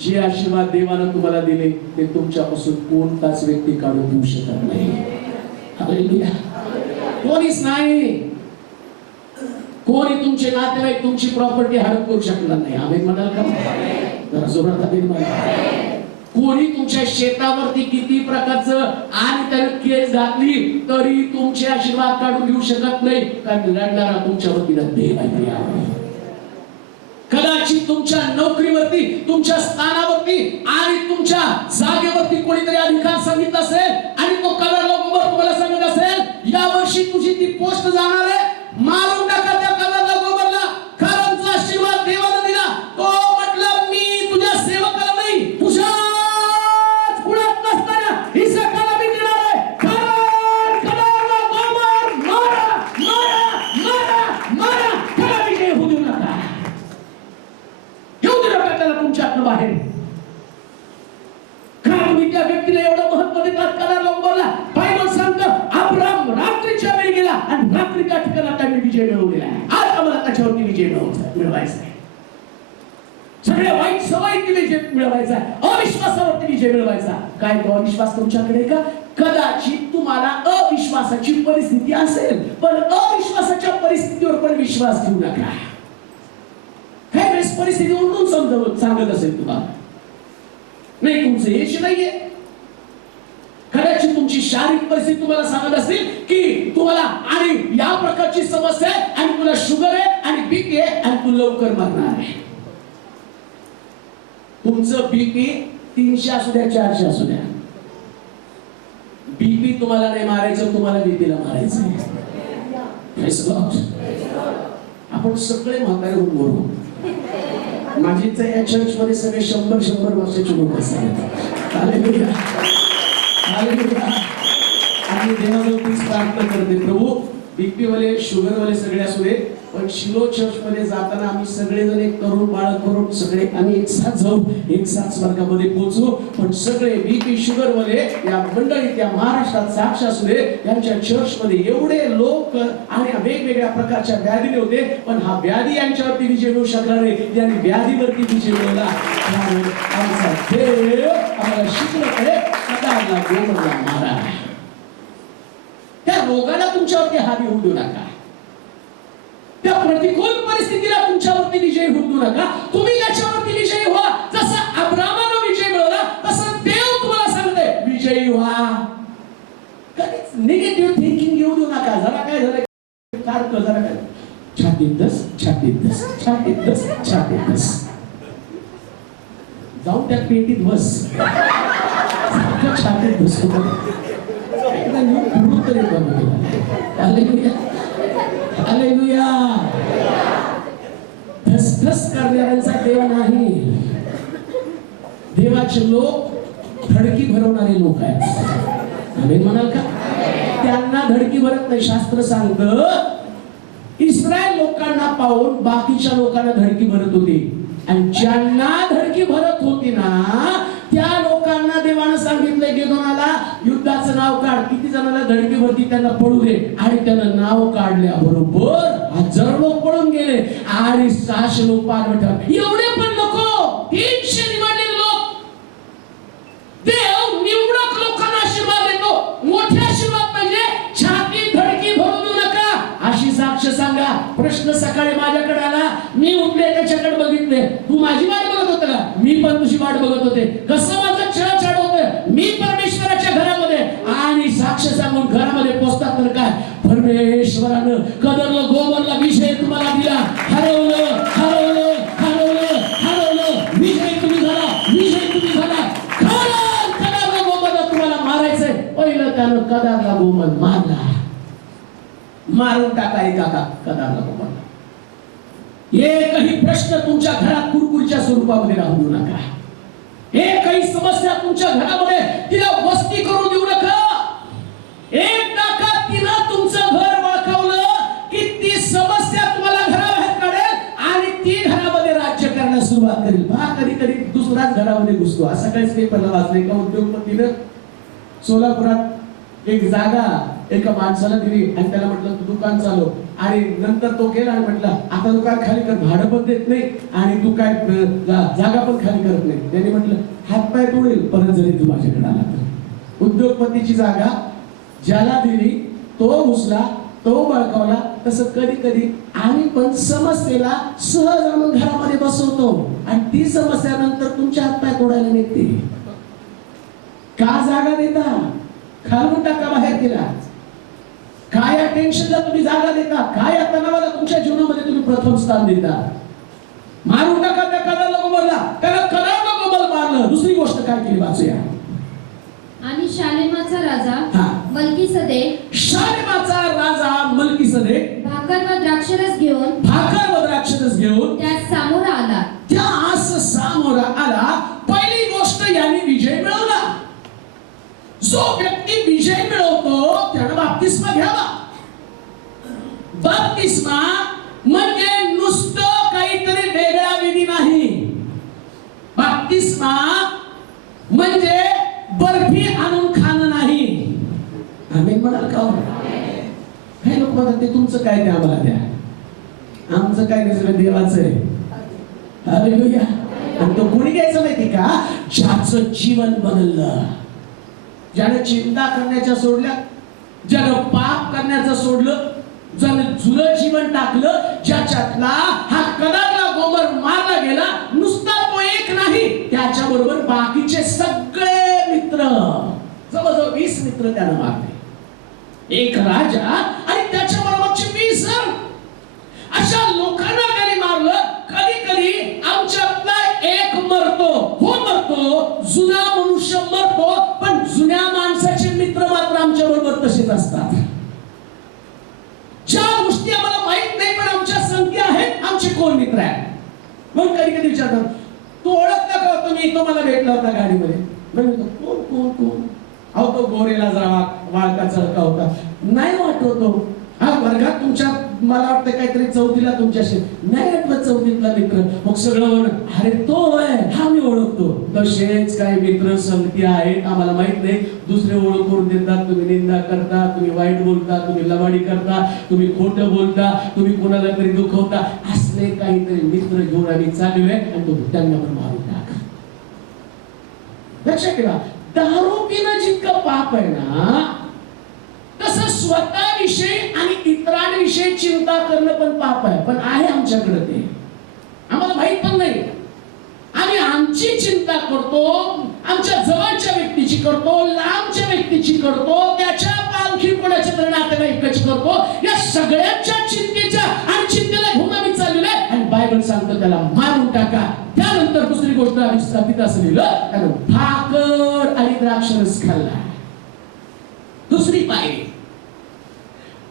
जे आशीर्वाद देवानं तुम्हाला दिले ते तुमच्यापासून कोणताच व्यक्ती काढून घेऊ शकत नाही. हालेलुया. कोणीच नाही. कोणी तुमचे नातेवाईक तुमची प्रॉपर्टी हडप करू शकणार नाही. आम्ही म्हणाल का? जरा जोरात आम्ही म्हणाल. कोणी तुमच्या शेतावरती किती प्रकारचं आणि त्याने केस घातली तरी तुमचे आशीर्वाद काढून घेऊ शकत नाही, कारण लढणारा तुमच्यावरती देव आहे. कदाचित तुमच्या नोकरीवरती, तुमच्या स्थानावरती आणि तुमच्या जागेवरती कोणीतरी अधिकार सांगितलं असेल आणि तो कदारला गोबर तुम्हाला सांगत असेल या वर्षी तुझी ती पोस्ट जाणार आहे, मारून टाका त्या कदारला गोबरला, कारण जो आशीर्वाद देवाने दिला तो म्हटलं मी तुझ्या सेवकाला नाही, तुझ्याच कुळात नसताना इसाकाला मी देणार आहे. कारण कदारला गोबर मारा मारा मारा मारा, त्याला विजय होऊ देऊ नका. येऊ दे नका त्याला तुमच्यातनं बाहेर. कारण मी त्या व्यक्तीला एवढं महत्व देतात कदारला गोबरला. बायबल सांगतं अब्राम मिळवायचा, अविश्वासावरती विजय मिळवायचा. काय तो अविश्वास तुमच्याकडे का? कदाचित तुम्हाला अविश्वासाची परिस्थिती असेल, पण अविश्वासाच्या परिस्थितीवर पण विश्वास ठेवू नका. काही वेळेस परिस्थिती उलटून सांगत असेल तुम्हाला, नाही तुमचं यश नाहीये. कदाचित तुमची शारीरिक परिस्थिती तुम्हाला सांगत असेल की तुम्हाला आणि या प्रकारची समस्या आहे आणि तुला शुगर आहे आणि बीपी आहे आणि तू लवकर मरणार आहे. तुमचं बीपी 300 असू द्या 400 असू द्या, बीपी तुम्हाला नाही मारायचं, तुम्हाला बीपीला मारायचं. आपण सगळे म्हातारे होऊन मरू. माझी तर या चर्च मध्ये सगळे 100 वर्षाचे लोक असतात. आणि देवाजवळ तीच प्रार्थना करते, प्रभू बीपी वाले शुगर वाले सगळे असू दे, पण शिलो चर्च मध्ये जाताना आम्ही सगळेजण एक तरुण बाळक करून सगळे आम्ही एक साथ जाऊ, एक साथ स्वर्गामध्ये पोहोचू. पण सगळे बीपी शुगर वाले या मंडळीत या महाराष्ट्रात साक्ष असू दे, यांच्या चर्च मध्ये एवढे लोक आणि वेगवेगळ्या प्रकारच्या व्याधीने होते, पण हा व्याधी यांच्यावरती विजय मिळू शकला नाही. ज्यांनी व्याधीवरती विजय मिळवला आमचा देव आम्हाला शिकवत आहे, सदाला गोमला मारा. त्या रोगाला तुमच्यावरती हावी होऊ देऊ नका, त्या प्रतिकूल परिस्थितीला तुमच्यावरती विजय होऊ देऊ नका. तुम्ही त्याच्यावरती विजयी व्हा. जसं अब्रामानं विजय मिळवला तसं देव तुम्हाला सांगतोय विजयी व्हा. कधीच निगेटिव्ह थिंकिंग येऊ देऊ नका. जरा काय झालं सारखं जरा काय छातीत दस छातीत दस छातीत दस छातीत दस, जाऊन त्या पेटीत बस, छातीत बसतो. धसधस करणाऱ्यांचा देव नाही. देवाचे लोक धडकी भरवणारे लोक आहेत. आम्ही म्हणाल का? त्यांना धडकी भरत नाही. शास्त्र सांगतं इस्रायल लोकांना पाहून बाकीच्या लोकांना धडकी भरत होती, आणि ज्यांना धडकी भरत होती ना त्या लोकांना देवानं सांगितलंय गेदोनाला युद्धाचं नाव काढ. किती जणांना धडकी भरती त्यांना पळू दे. आणि त्यानं नाव काढल्याबरोबर 1000 लोक पळून गेले आणि 600 लोक पार ठेवले. एवढे पण नको, 300 निवडलेले लोक. देव निवडक लोकांना आशीर्वाद देतो. मोठे आशीर्वाद म्हणजे छाती धडकी भरू देऊ नका अशी साक्ष सांगा. प्रश्न सकाळी माझ्याकडे आला, मी उठले त्याच्याकडे बघितले, तू माझी वाट बघत होता का? मी पण तुझी वाट बघत होते. कसं माझं छळ होतं, मी परमेश्वराच्या घरामध्ये आणि साक्ष सांगून घरामध्ये पोचतात तर काय परमेश्वरानं कदरलं गोबरला विषय तुम्हाला दिला. हरवलं हरवलं हरवलं हरवलं, विजय तुम्ही झाला, विजय तुम्ही झाला. कदारला गोबरला तुम्हाला मारायचंय, पहिलं त्यानं कदारला गोबर मारला, मारून टाका एका कदारला गोबरला. एकही प्रश्न तुमच्या घरात कुरकुरीच्या स्वरूपामध्ये राहू देऊ नका. एकही समस्या तुमच्या घरामध्ये तिला वस्ती करू देऊ नका. एकदा का तिनं तुमचं घर वळखवलं की ती समस्या तुम्हाला घराबाहेर काढेल आणि ती घरामध्ये राज्य करण्यास सुरुवात करेल. पहा कधी कधी दुसऱ्याच घरामध्ये घुसतो. असं काहीच पेपरला वाचलंय का उद्योगपतीनं सोलापुरात एक जागा एका माणसाला दिली आणि त्याला म्हटलं तू दुकान चालव. आणि नंतर तो गेला आणि म्हटलं आता दुकान खाली कर, भाडं पण देत नाही आणि तू काय जागा पण खाली करत नाही. त्याने म्हटलं हातपाय तोडेल परत जरी तू माझ्याकडे आला तर. उद्योगपतीची जागा ज्याला दिली तो घुसला, तो बळकावला. तसं कधी कधी आम्ही पण समस्येला सहज आणून घरामध्ये बसवतो आणि ती समस्या नंतर तुमच्या हातपाय तोडायला निघते. का जागा देता? खालून टाका बाहेर केला. काय या टेन्शनला तुम्ही जागा देता? काय या तणावाला तुमच्या जीवनामध्ये तुम्ही प्रथम स्थान देता? मारून टाका त्या कदारला गोबरला. त्याला कदारला गोबर मारलं. दुसरी गोष्ट काय केली वाचूया. आणि शालेमाचा राजा मल्कीसदेक, शालेमाचा राजा मल्कीसदेक भाकर व द्राक्षरस घेऊन त्यास सामोरा आला. त्यास सामोरा आला. पहिली गोष्ट याने विजय मिळवला. जो व्यक्ती विजय मिळवतो त्यानं बाप्तिस्मा घ्यावा. बाप्तिस्मा म्हणजे नुसतं काहीतरी वेगळा विधी नाही. बाप्तिस्मा म्हणजे बर्फी आणून खाणं नाही. आम्ही म्हणाल का? काही लोक म्हणतात ते तुमचं काय ते आम्हाला द्या, आमचं काय नाही, सगळं देवाचं आहे. हालेलुया. पण तो कोणी घ्यायचा माहिती का? ज्याचं जीवन बदललं, ज्याने चिंता करण्याच्या सोडल्या, ज्यानं पाप करण्याचं सोडलं, ज्यानं जुनं जीवन टाकलं, ज्याच्यातला हा कदाचा गोबर मारला गेला, नुसता तो एक नाही, त्याच्याबरोबर बाकीचे सगळे मित्र, जवळजवळ 20 मित्र त्यानं मारले. एक राजा आणि त्याच्या बरोबरचे 20 जण, अशा लोकांना त्याने मारलं. कधी कधी आमच्यातला एक मरतो, हो मरतो, जुना मनुष्य मरतो, पण जुन्या माणसाचे मित्र मात्र आमच्या बरोबर तसेच असतात. ज्या गोष्टी आम्हाला माहित नाही पण आमच्या संख्या आहेत, आमचे कोण मित्र आहेत. मग कधी कधी विचारतात, तू ओळखता का? तुम्ही तो मला भेटला होता गाडीमध्ये. कोण कोण कोण? अहो तो गोरेला जरा वाळका चळका होता. नाही वाटतो. हा वर्गात तुमच्या मला वाटतं काहीतरी चौथीला तुमच्याशी नाही आठवत, चौथीतला मित्र. मग सगळं अरे तो आहे, हा मी ओळखतो. तसेच काही मित्र संगती आहेत, आम्हाला माहित नाही, दुसरे ओळख करून देतात. तुम्ही निंदा करता, तुम्ही वाईट बोलता, तुम्ही लबाडी करता, तुम्ही खोटं बोलता, तुम्ही कोणाला तरी दुखवता. असले काहीतरी मित्र घेऊन आम्ही चाललोय आणि तो त्यांना पण मारून टाक. लक्षात ठेवा, दारू पिणं जितकं पाप आहे ना, तसं स्वतःविषयी आणि इतरांविषयी चिंता करणं पण पाप आहे. पण आहे आमच्याकडे ते, आम्हाला माहित पण नाही. आम्ही आमची चिंता करतो, आमच्या जवळच्या व्यक्तीची करतो, लांबच्या व्यक्तीची करतो, त्याच्या पालखी कोणाच्या तरी नातेवाईकाची करतो. या सगळ्यांच्या चिंतेच्या आणि चिंतेला घेऊन आम्ही चाललेलो आहे. आणि बायबल सांगतो त्याला मारून टाका. त्यानंतर दुसरी गोष्ट आम्ही स्थापित असलेलं त्यानं भाकर आणि द्राक्षरस खाल्ला. दुसरी पायरी,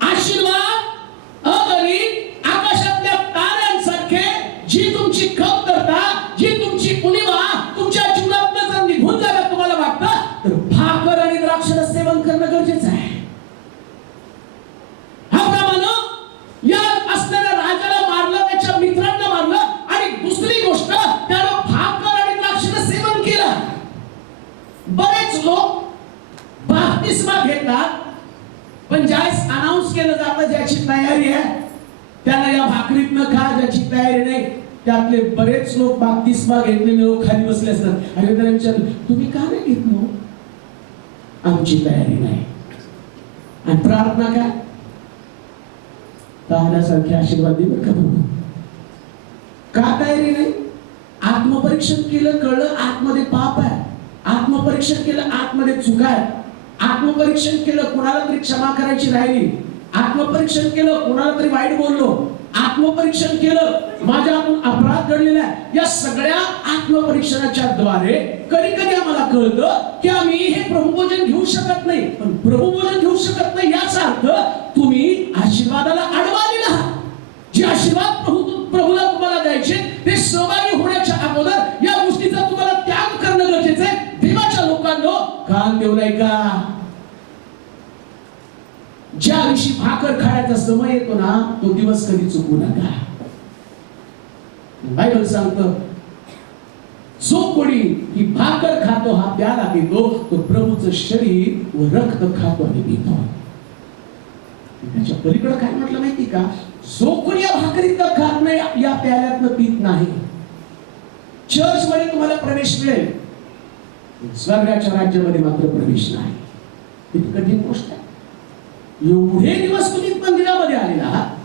आशीर्वाद अगणित आकाशातल्या ताऱ्यांसारखे जी तुमची कमतरता, जी तुमची उणीवा तुमच्या जीवनात जर निघून जायला तुम्हाला वाटतं, तर भाकर आणि द्राक्षरस सेवन करणं गरजेचं आहे. हा प्रमाणे या असलेल्या राजाला मारलं, त्याच्या मित्रांना मारलं, आणि दुसरी गोष्ट त्यानं भाकर आणि द्राक्षरस सेवन केलं. बरेच लोक बाप्तिस्मा घेतात, पण ज्यास अनाउन्स केलं जातं ज्याची तयारी आहे त्याला या भाकरीतनं खा, ज्याची तयारी नाही त्यातले बरेच लोक बाप्तिस्मा घेतलेले लोक खाली बसले असतात. आणि त्याला विचारलं, तुम्ही का नाही घेतलो? आमची तयारी नाही. आणि प्रार्थना काय? ताहल्यासारखे आशीर्वाद दिले का बघू? का तयारी नाही? आत्मपरीक्षण केलं, कळलं आतमध्ये पाप आहे. आत्मपरीक्षण केलं, आतमध्ये चुका आहे. आत्मपरीक्षण केलं, कोणाला तरी क्षमा करायची राहिली. आत्मपरीक्षण केलं, कोणाला तरी वाईट बोललो. आत्मपरीक्षण केलं, माझ्यातून अपराध घडलेला आहे. या सगळ्या आत्मपरीक्षणाच्या द्वारे कधी कधी आम्हाला कळतं की आम्ही हे प्रभुभोजन घेऊ शकत नाही. पण प्रभुभोजन घेऊ शकत नाही याचा अर्थ तुम्ही आशीर्वादाला आडवालेला आहात. जे आशीर्वाद प्रभूला तुम्हाला द्यायचे ते सहभागी होण्याच्या अगोदर या गोष्टीचा तुम्हाला त्याग करणं गरजेचं आहे. देवाच्या लोकांनो, कान देवलाय का? ज्या दिवशी भाकर खाण्याचा समय येतो ना, तो दिवस कधी चुकू नका. बायबल सांगतं, जो कोणी ही भाकर खातो, हा प्याला पितो, तो प्रभूचं शरीर व रक्त खातो आणि पितो. त्याच्या पलीकडे काय म्हटलं माहिती का? जो कोणी या भाकरीतनं खात नाही, या प्याल्यातनं पित नाही, चर्च मध्ये तुम्हाला प्रवेश मिळेल, स्वर्गाच्या राज्यामध्ये मात्र प्रवेश नाही. किती कठीण गोष्ट आहे. एवढे दिवस तुम्ही मंदिरामध्ये आलेला आहात.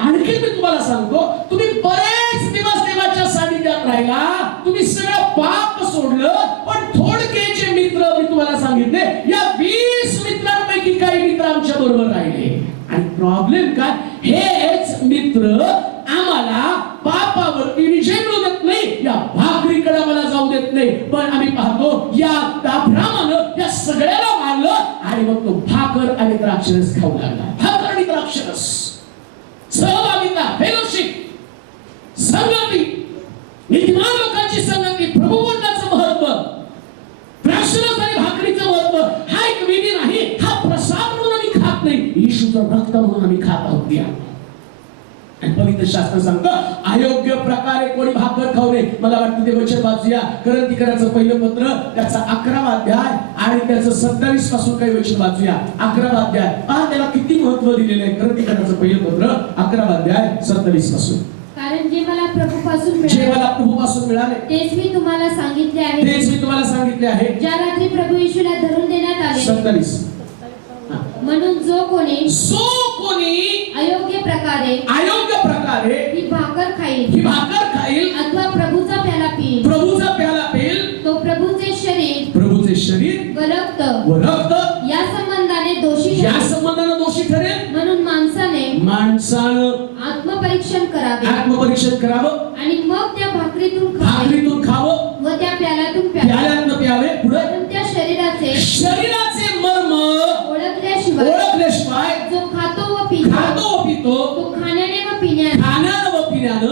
आणखी मी तुम्हाला सांगतो, तुम्ही बरेच दिवस देवाच्या सानिध्यात राहिला, तुम्ही सगळं पाप सोडलं, पण थोडकेचे मित्र मी तुम्हाला सांगितले, या 20 मित्रांपैकी काही मित्र आमच्या बरोबर राहिले. आणि प्रॉब्लेम काय? हेच मित्र आम्हाला पापावरती विजय मिळू देत नाही, या भाकरीकडे आम्हाला जाऊ देत नाही. पण आम्ही पाहतो या त्याप्रमाणे या सगळ्याला मारलं आणि मग तो भाकर आणि द्राक्षरस खाऊ लागला. भाकर आणि द्राक्षरस, सहभागिता, फेलोशिप, संगती, नीतिमान लोकांची संगती, प्रभुवंताचं महत्व, द्राक्षरस आणि भाकरीचं महत्व हा एक विधी नाही, हा प्रसाद म्हणून आम्ही खात नाही, येशूचं रक्त म्हणून आम्ही खात आहोत. पवित्र शास्त्र सांगतं, अयोग्य प्रकारे कोणी भाकर खाऊ नये. मला वाटतं ते वचन वाचूया. करंथीकरांचं पहिलं पत्र, त्याचा 11वा अध्याय आणि त्याचं 27 पासून काही वचन वाचूया. 11वा अध्याय पहा त्याला किती महत्व दिलेलं आहे. करंथीकरांचं पहिलं पत्र 11वा अध्याय 27 पासून. कारण जे मला प्रभू प्रभूपासून जे मिळाले मला प्रभूपासून मिळाले तेच मी तुम्हाला सांगितले आहे. तेच मी तुम्हाला सांगितले आहे. ज्या रात्री प्रभू येशूला धरून देण्यात आले 47. म्हणून जो कोणी अयोग्य प्रकारे ही भाकर खाईल अथवा प्रभूचा प्याला पिईल तो प्रभूचे शरीर व रक्त या संबंधाने दोषी ठरेल. म्हणून माणसाने आत्मपरीक्षण करावे आणि मग त्या भाकरीतून खावं व त्या प्याल्यातून प्यावे. पुढे त्या शरीराचे मर्म ओळखल्याशिवाय जो खातो व पितो तो खाण्याने व पिण्याने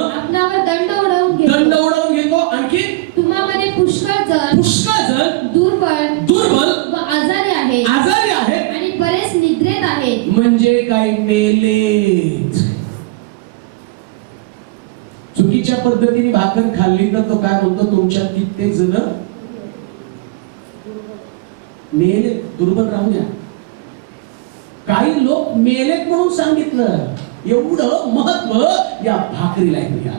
आपणावर दंड उडवून घेतो. आणखी तुम्हामध्ये पुष्कळ जण दुर्बल व आजारी आहेत आणि बरेच निद्रेत आहेत. म्हणजे काय? मेलेत. चुकीच्या पद्धतीने भाकर खाल्ली तर तो काय म्हणतो? तुमच्यात कित्येक जण मेले. दुर्बल राहू द्या. काही लोक मेलेत म्हणून सांगितलं. एवढं महत्व या भाकरीला आहे.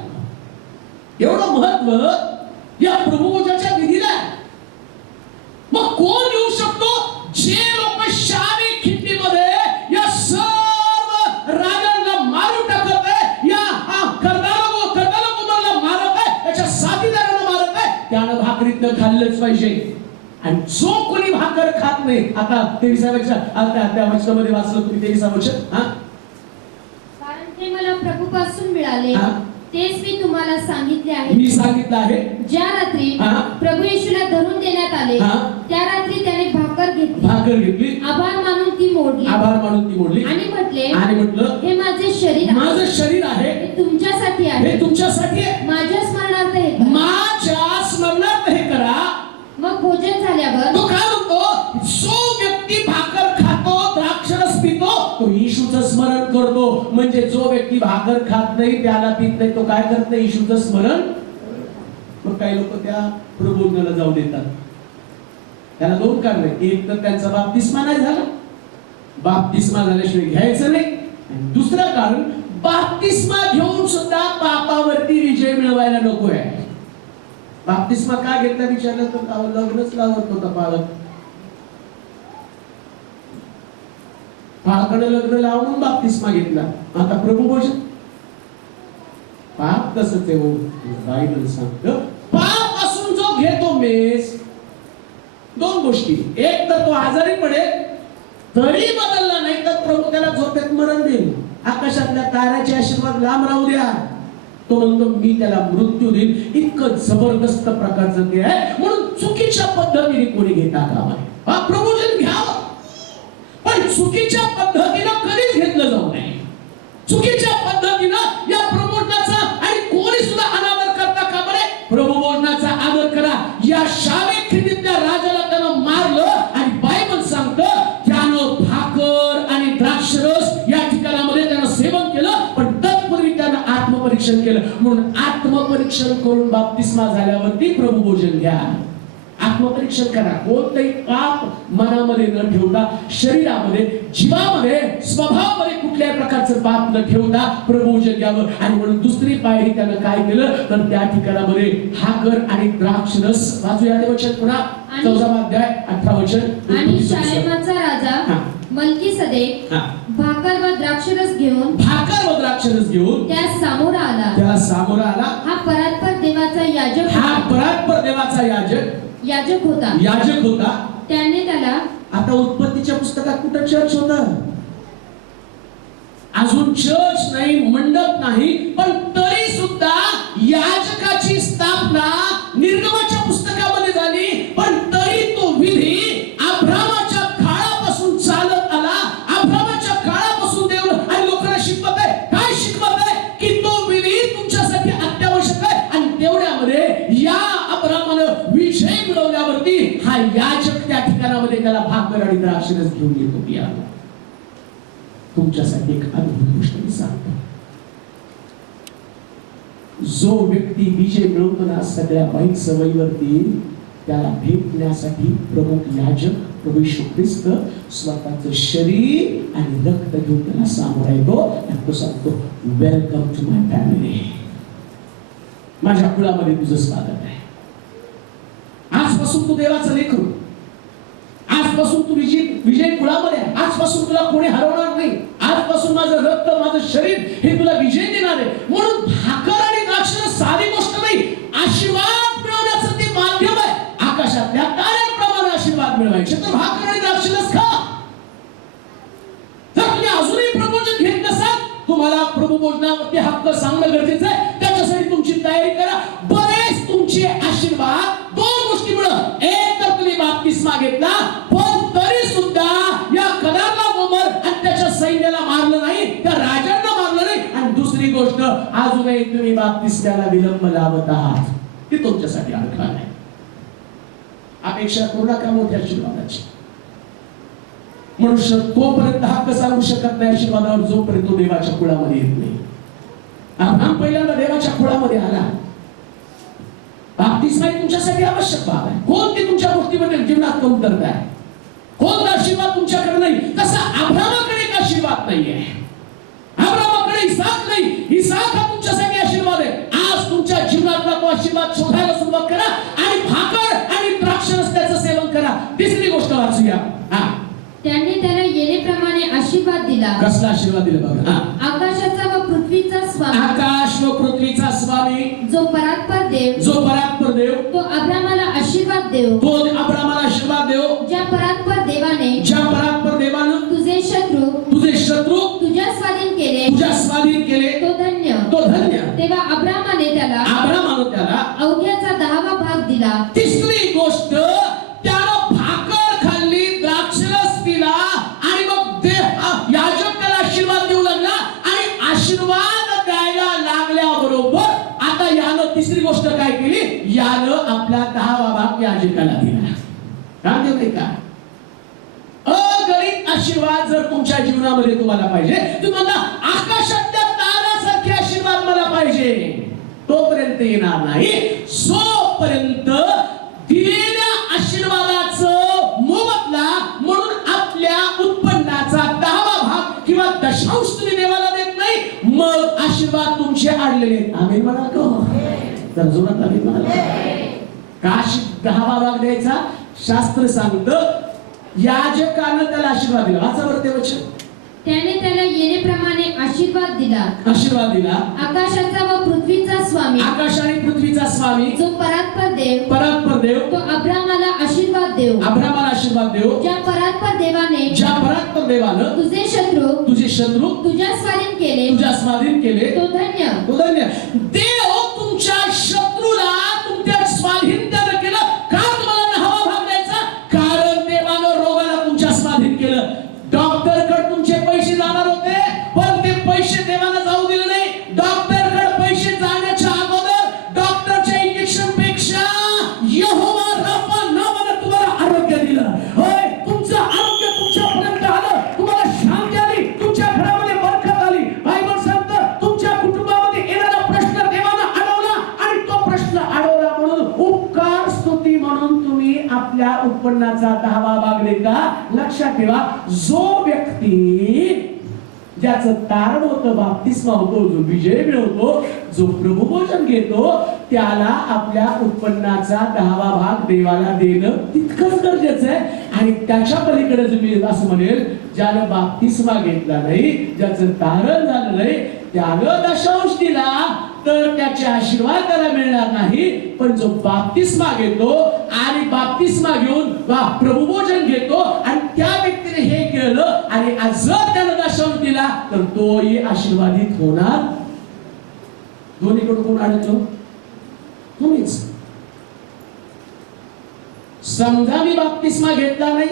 एवढं महत्व या प्रभुभोजाच्या विधीला. मग कोण येऊ शकतो? जे लोक शारीरिक खिंडीमध्ये या सर्व राजांना मारून टाकत आहे, या कर्दाला कुमारला मारत आहे, त्याच्या साथीदारांना मारत आहे, त्यानं भाकरीतनं खाल्लंच पाहिजे. आणि जो कोणी भाकर खात नाही, आता 23 त्या वचनामध्ये वाचलं तुम्ही 23 वचन. कारण ते मला प्रभूपासून मिळाले तेच मी तुम्हाला सांगितले आहे. मी सांगितलं आहे. ज्या रात्री प्रभू येशूला धरून देण्यात आले त्या रात्री त्याने भाकर घेतली आभार मानून ती मोडली आणि म्हटलं हे माझे शरीर आहे हे तुमच्यासाठी आहे. माझ्या स्मरणार्थ हे करा. मग भोजन झाल्यावर तो काय म्हणतो? जो व्यक्ती भाकर खातो, द्राक्षरस पितो, तो येशूचं स्मरण करतो. म्हणजे जो व्यक्ती भाकर खात नाही, प्याला पित नाही, तो काय करत नाही? येशूचं स्मरण. मग काही लोक त्या प्रबोधनाला जाऊ देतात. त्याला दोन कारण आहेत. एक तर त्यांचा बाप्तिस्मा नाही झाला, बाप्तिस्मा झाल्याशिवाय घ्यायचं नाही. आणि दुसरं कारण, बाप्तिस्मा घेऊन सुद्धा पापावरती विजय मिळवायला नको आहे. बाप्तिस्मा का घेतला विचारलं तर लग्नच लावत होता पालक. पालकानं लग्न लावून बाप्तिस्मा घेतला. आता प्रभू भोजन पाप तसंच आहे. बायबल सांगतं पाप असून जो घेतो मेस, दोन गोष्टी. एक तर तो आजारी पडेल तरी बदलला नाही तर प्रभू त्याला झोपेत मरण देईल. आकाशातल्या ताऱ्याचे आशीर्वाद लांब राहू द्या. तो म्हणतो मी त्याला मृत्यू देईल. इतकं जबरदस्त प्रकारचं ते आहे. म्हणून चुकीच्या पद्धतीने कोणी घेता कामा नये. प्रभोजन घ्यावं, पण चुकीच्या पद्धतीनं कधीच घेतलं जाऊ नये. चुकीच्या पद्धतीनं या प्रभोजनाचा आणि कोणी सुद्धा अनादर करता कामा नये. प्रभोजनाचा आदर करा. या शारीरिक खिंडीतल्या राजाला त्यानं मारलं आणि बायबल सांगतं त्यानं भाकर आणि द्राक्षरस या ठिकाणामध्ये त्यानं सेवन केलं, पण तत्पूर्वी त्यानं आत्मपरीक्षण केलं. म्हणून आत्मपरीक्षण करून बाप्तिस्मा झाल्यावरती प्रभू भोजन घ्या. आत्मपरीक्षण करा. कोणतेही पाप मनामध्ये न ठेवता, शरीरामध्ये, जीवामध्ये, स्वभावामध्ये कुठल्याही प्रकारचं पाप न ठेवता प्रभू भोजन घ्यावं. आणि म्हणून दुसरी पायरी त्यानं काय केलं तर त्या ठिकाणामध्ये भाकर आणि द्राक्षरस. वाचूया ते वचन पुन्हा 14 अध्याय 18 वचन. आणि शालेमाचा राजा मल्कीसदेक भाकर व द्राक्षरस घेऊन त्यास सामोरा आला. हा परात्पर देवाचा याजक होता. त्याने त्याला, आता उत्पत्तीच्या पुस्तकात कुठं चर्च होतं? अजून चर्च नाही, मंडप नाही, पण तरी सुद्धा याजकाची स्थापना निर्गमाच्या पुस्तकामध्ये झाली. पण तरी तो विधी अब्रामाच्या काळापासून चालत आला. अब्रामाच्या काळापासून देव आणि लोकांना शिकवत आहे. काय शिकवत आहे? की तो विधी तुमच्यासाठी अत्यावश्यक आहे. आणि तेवढ्यामध्ये या अब्रामानं विजय मिळवल्यावरती हा याजक त्या ठिकाणामध्ये त्याला भाकर आणि द्राक्षरस घेऊन येतो. तुमच्यासाठी एक अद्भुत गोष्ट मी सांगतो. जो व्यक्ती विजय मिळवतो ना सगळ्या वाईट सवयीवरती, त्याला भेटण्यासाठी प्रमुख याजक प्रभू येशू ख्रिस्त स्वतःचं शरीर आणि रक्त घेऊन त्याला सामोरा येतो आणि तो सांगतो वेलकम टू माय फॅमिली. माझ्या कुळामध्ये तुझं स्वागत आहे. आजपासून तू देवाचं लेकरू, आजपासून तू विजय कुळामध्ये आहे. आजपासून तुला कोणी हरवणार नाही. आजपासून माझं रक्त, माझं शरीर हे तुला विजय देणार आहे. म्हणून भाकर आणि द्राक्ष साधी गोष्ट नाही, आशीर्वाद मिळवण्याचं ते माध्यम आहे. आकाशातल्या ताऱ्यांप्रमाणे आशीर्वाद मिळवायचे तर भाकर आणि द्राक्षरस खा. जर तुम्ही अजूनही प्रबोधन घेत नसाल, तुम्हाला प्रभुभोजनावरती हक्क सांगणं गरजेचं आहे. त्याच्यासाठी तुमची तयारी करा. बरेच तुमचे आशीर्वाद दोन गोष्टीमुळे, एक तर तुम्ही बाप्तिस्मा घेतला पण तरी सुद्धा या कदार्ला गोमर आणि त्याच्या सैन्याला मारलं नाही, त्या राजांना मारलं नाही. आणि दुसरी गोष्ट, अजूनही तुम्ही बाप्तिस्म्याला विलंब लावत आहात, ती तुमच्यासाठी अडथळा आहे. अपेक्षा करू नका मोठ्या आशीर्वादाची. मनुष्य तोपर्यंत हक्क सांगू शकत नाही आशीर्वादावर जोपर्यंत तो देवाच्या कुळामध्ये येत नाही. अब्राहम पहिल्यांदा देवाच्या कुळामध्ये आला. बाप्तिस्मा तुमच्यासाठी आवश्यक बाब आहे. कोणती तुमच्या गोष्टीमध्ये जीवनात कमतरता आहे, कोणता आशीर्वाद तुमच्याकडे नाही. तसा अब्राहमाकडे एक आशीर्वाद नाहीये. अब्राहमाकडे इसाक नाही, इसाक हा तुमच्यासाठी आशीर्वाद आहे. आज तुमच्या जीवनातला तो आशीर्वाद शोधायला सुरुवात करा आणि भाकर आणि द्राक्षरसाचं सेवन करा. तिसरी गोष्ट वाचूया. त्यांनी त्याला येण्याप्रमाणे आशीर्वाद दिला. कसला आशीर्वाद दिला बघा. आकाशाचा व पृथ्वीचा स्वामी, आकाश व पृथ्वीचा स्वामी, जो परात्पर देव, जो परात्पर देव, तो अब्रामाला आशीर्वाद देव, तो अब्रामाला आशीर्वाद देव, ज्या परात्पर देवाने, ज्या परात्पर देवानं तुझे शत्रू तुझ्या स्वाधीन केले, तो धन्य. तेव्हा अब्रामाने त्याला अवघ्याचा 10वा भाग दिला. तिसरी गोष्ट, त्यानं भाकर खाल्ली, द्राक्षरस पिला आणि मग याजक त्याला आशीर्वाद देऊ लागला. आणि आशीर्वाद द्यायला लागल्याबरोबर आता यानं तिसरी गोष्ट काय केली, यानं आपला 10वा भाग याजकाला दिला. काय देऊ का? अगणित आशीर्वाद जर तुमच्या जीवनामध्ये तुम्हाला पाहिजे, तुम्हाला आकाशातल्या ताऱ्यासारखे आशीर्वाद मला पाहिजे, तोपर्यंत येणार नाही जोपर्यंत दिलेल्या आशीर्वादाचं मोबदला म्हणून आपल्या उत्पन्नाचा 10वा भाग किंवा दशांश तुम्ही देवाला देत नाही, मग आशीर्वाद तुमचे अडलेले. आम्ही म्हणाल का? जर जोरात आम्ही म्हणाल का? 10वा भाग द्यायचा. शास्त्र सांगतं याजकानं त्याला आशीर्वाद दिला. वाचा बरं ते वचन. त्याने त्याला येण्याप्रमाणे आशीर्वाद दिला. आकाशाचा व पृथ्वीचा स्वामी, आकाश आणि पृथ्वीचा स्वामी, जो परात्पर देव, तो अब्रामाला आशीर्वाद देव, ज्या परात्पर देवानं तुझे शत्रू तुझ्या स्वाधीन केले, तो धन्य. देव तुमच्या शत्रूला तुमच्या स्वाधीन त्यानं केलं. का तुम्हाला 10वा भाग द्यायचा? कारण देवानं रोगाला तुमच्या स्वाधीन केलं. डॉक्टरकडे तुमचे पैसे जाणार होते, पण ते पैसे देवाला जाऊ दिले नाही. डॉक्टरकडे पैसे जाण्याच्या अगोदर डॉक्टरच्या इंजेक्शन पेक्षा यहोवा राफा नावानं तुम्हाला आरोग्य दिलं. होय, तुमचं आरोग्य तुमच्यापर्यंत आलं, तुम्हाला शांती आली, तुमच्या घरामध्ये बरकत आली. बायबल सांगतं तुमच्या कुटुंबामध्ये येणारा प्रश्न देवानं अडवला आणि तो प्रश्न अडवला म्हणून उपकार स्तुती म्हणून तुम्ही आपल्या उत्पन्नाचा 10वा भाग देता. लक्षात ठेवा, जो व्यक्ती ज्याचं तारण होतं, बाप्तिस्मा होतो, जो विजय मिळवतो, जो प्रभुभोजन घेतो, त्याला आपल्या उत्पन्नाचा 10वा भाग देवाला देणं तितकंच गरजेचं आहे. आणि त्याच्या पलीकडे मी असं म्हणेल, ज्यानं बाप्तिस्मा घेतला नाही, ज्याचं तारण झालं नाही, त्यानं दशांश दिला तर त्याचे आशीर्वाद त्याला मिळणार नाही. पण जो बाप्तिस्मा घेतो आणि बाप्तिस्मा घेऊन प्रभुभोजन घेतो आणि त्या व्यक्तीने हे केलं आणि जर त्यानं दशांश दिला तर तोही आशीर्वादित होणार. दोन्हीकडून कोण अडकलो? तुम्हीच. समजा मी बाप्तिस्मा घेतला नाही,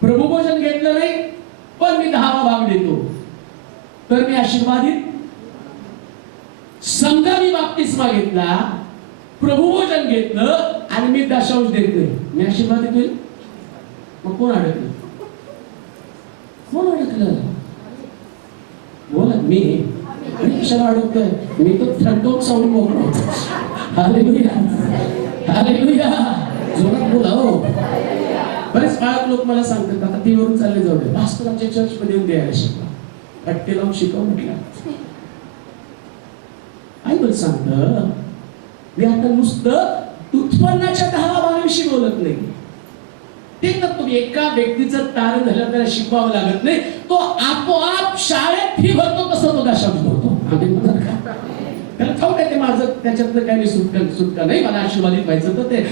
प्रभुभोजन घेतलं नाही, पण मी 10वा भाग देतो, तर मी आशीर्वादित. समजा मी बाप्तिस्मा घेतला, प्रभुभोजन घेतलं आणि मी दशांश देतोय, मी आशीर्वादित होईल? मग कोण अडकलं? बोला. मी कशाला अडकतोय? मी तो थंडोक सांगून मोकळो. हालेलुया, हालेलुया, जोरात बोला हो. बरेच बाळक लोक मला सांगतात, आता ती वरून चालले जाऊ दे, पास्टर आमच्या चर्च मध्ये येऊन द्यायला शिकवा, अट्टे लावून शिकव म्हटलं. बायबल सांगतं, मी आता नुसतं उत्पन्नाच्या 10 भागाविषयी बोलत नाही. ते तर तुम्ही एका व्यक्तीचं तारण झालं त्याला शिकवावं लागत नाही, तो आपोआप शाळेत फी भरतो तसं तो दशांश भरतो. त्याला ठाऊक आहे ते माझं त्याच्यातलं काही सुटका नाही, मला आशीर्वादित व्हायचं तर ते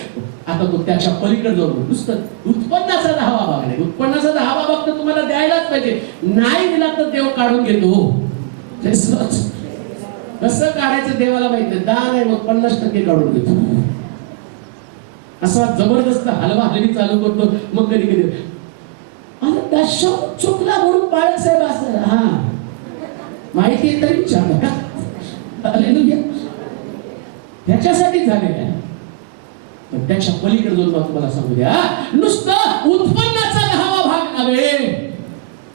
आता तो त्याच्या पलीकडे जाऊन नुसतं उत्पन्नाचा 10वा भाग नाही. उत्पन्नाचा 10वा भाग तर तुम्हाला द्यायलाच पाहिजे, नाही दिला तर देव काढून घेतो. कसं काढायचं देवाला माहिती, 10 नाही मग 50% काढून घेतो. असा जबरदस्त हलवा हलवी चालू करतो. मग कधी कधी दशांश चुकला म्हणून बाळासाहेब असं हा माहिती आहे तरी विचारलं का, त्याच्यासाठी झालेलं आहे. पण त्याच्या पलीकडे जाऊन तुम्हाला सांगू द्या, नुसतं उत्पन्नाचा 10वा भाग नव्हे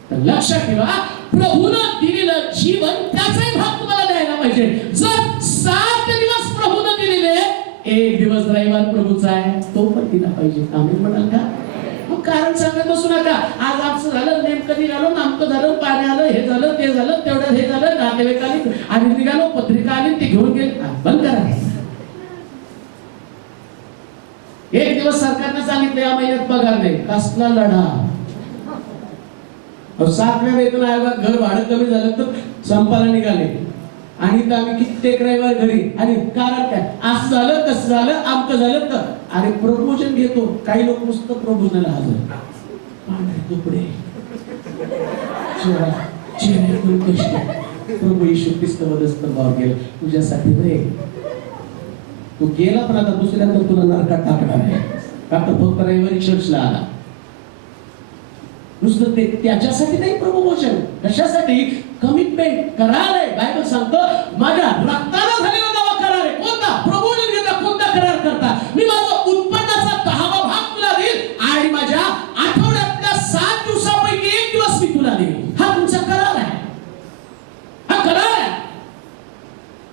तर लक्षात ठेवा, प्रभूनं दिलेलं जीवन त्याचाही भाग तुम्हाला द्यायला पाहिजे. जर 7 दिवस प्रभूनं दिलेले, 1 दिवस रविवार प्रभूचा आहे, तो पण दिला पाहिजे. आम्ही म्हणाल का? मग कारण सांगत बसू नका, आज आमचं झालं, नेमकं निघालो, नामकं झालं, पाणी आलं, हे झालं, ते झालं, तेवढं हे झालं, नातेवाईक आली आणि निघालो, पत्रिका आली, ते घेऊन गेले. बंद करा. 1 दिवस सरकारने सांगितलं या महिन्यात पगार नाही, कसला लढा. 7व्या वेतन आयोगात घर भाडं कमी झालं तर संपाला निघाले आणि तर आम्ही कित्येक रविवार घरी. आणि कारण काय, असं झालं तसं झालं आमचं झालं तर अरे प्रमोशन घेतो. काही लोक नुसतं प्रमोशनला हजर, पांढरे कपडे, चेहऱ्यातून कष्ट. प्रभू येशू ख्रिस्त वधस्तंभावर गेला तुझ्यासाठी रे. तू गेला पण आता दुसऱ्यांदा तुला नरकात टाकणार आहे का, तर फक्त रविवारी चर्चला आला. नुसतं ते त्याच्यासाठी नाही प्रमोशन, कशासाठी? कमिटमेंट, करार आहे. बायबल सांगतं माझ्या रक्ताला झालेला दावा करार आहे. कोणता? प्रभूने घेतला. कोणता करार करता? मी माझा उत्पन्नाचा 10वा भाग तुला देईल आणि माझ्या आठवड्यातल्या 7 दिवसापैकी 1 दिवस मी तुला देईल. हा तुमचा करार आहे, हा करार आहे.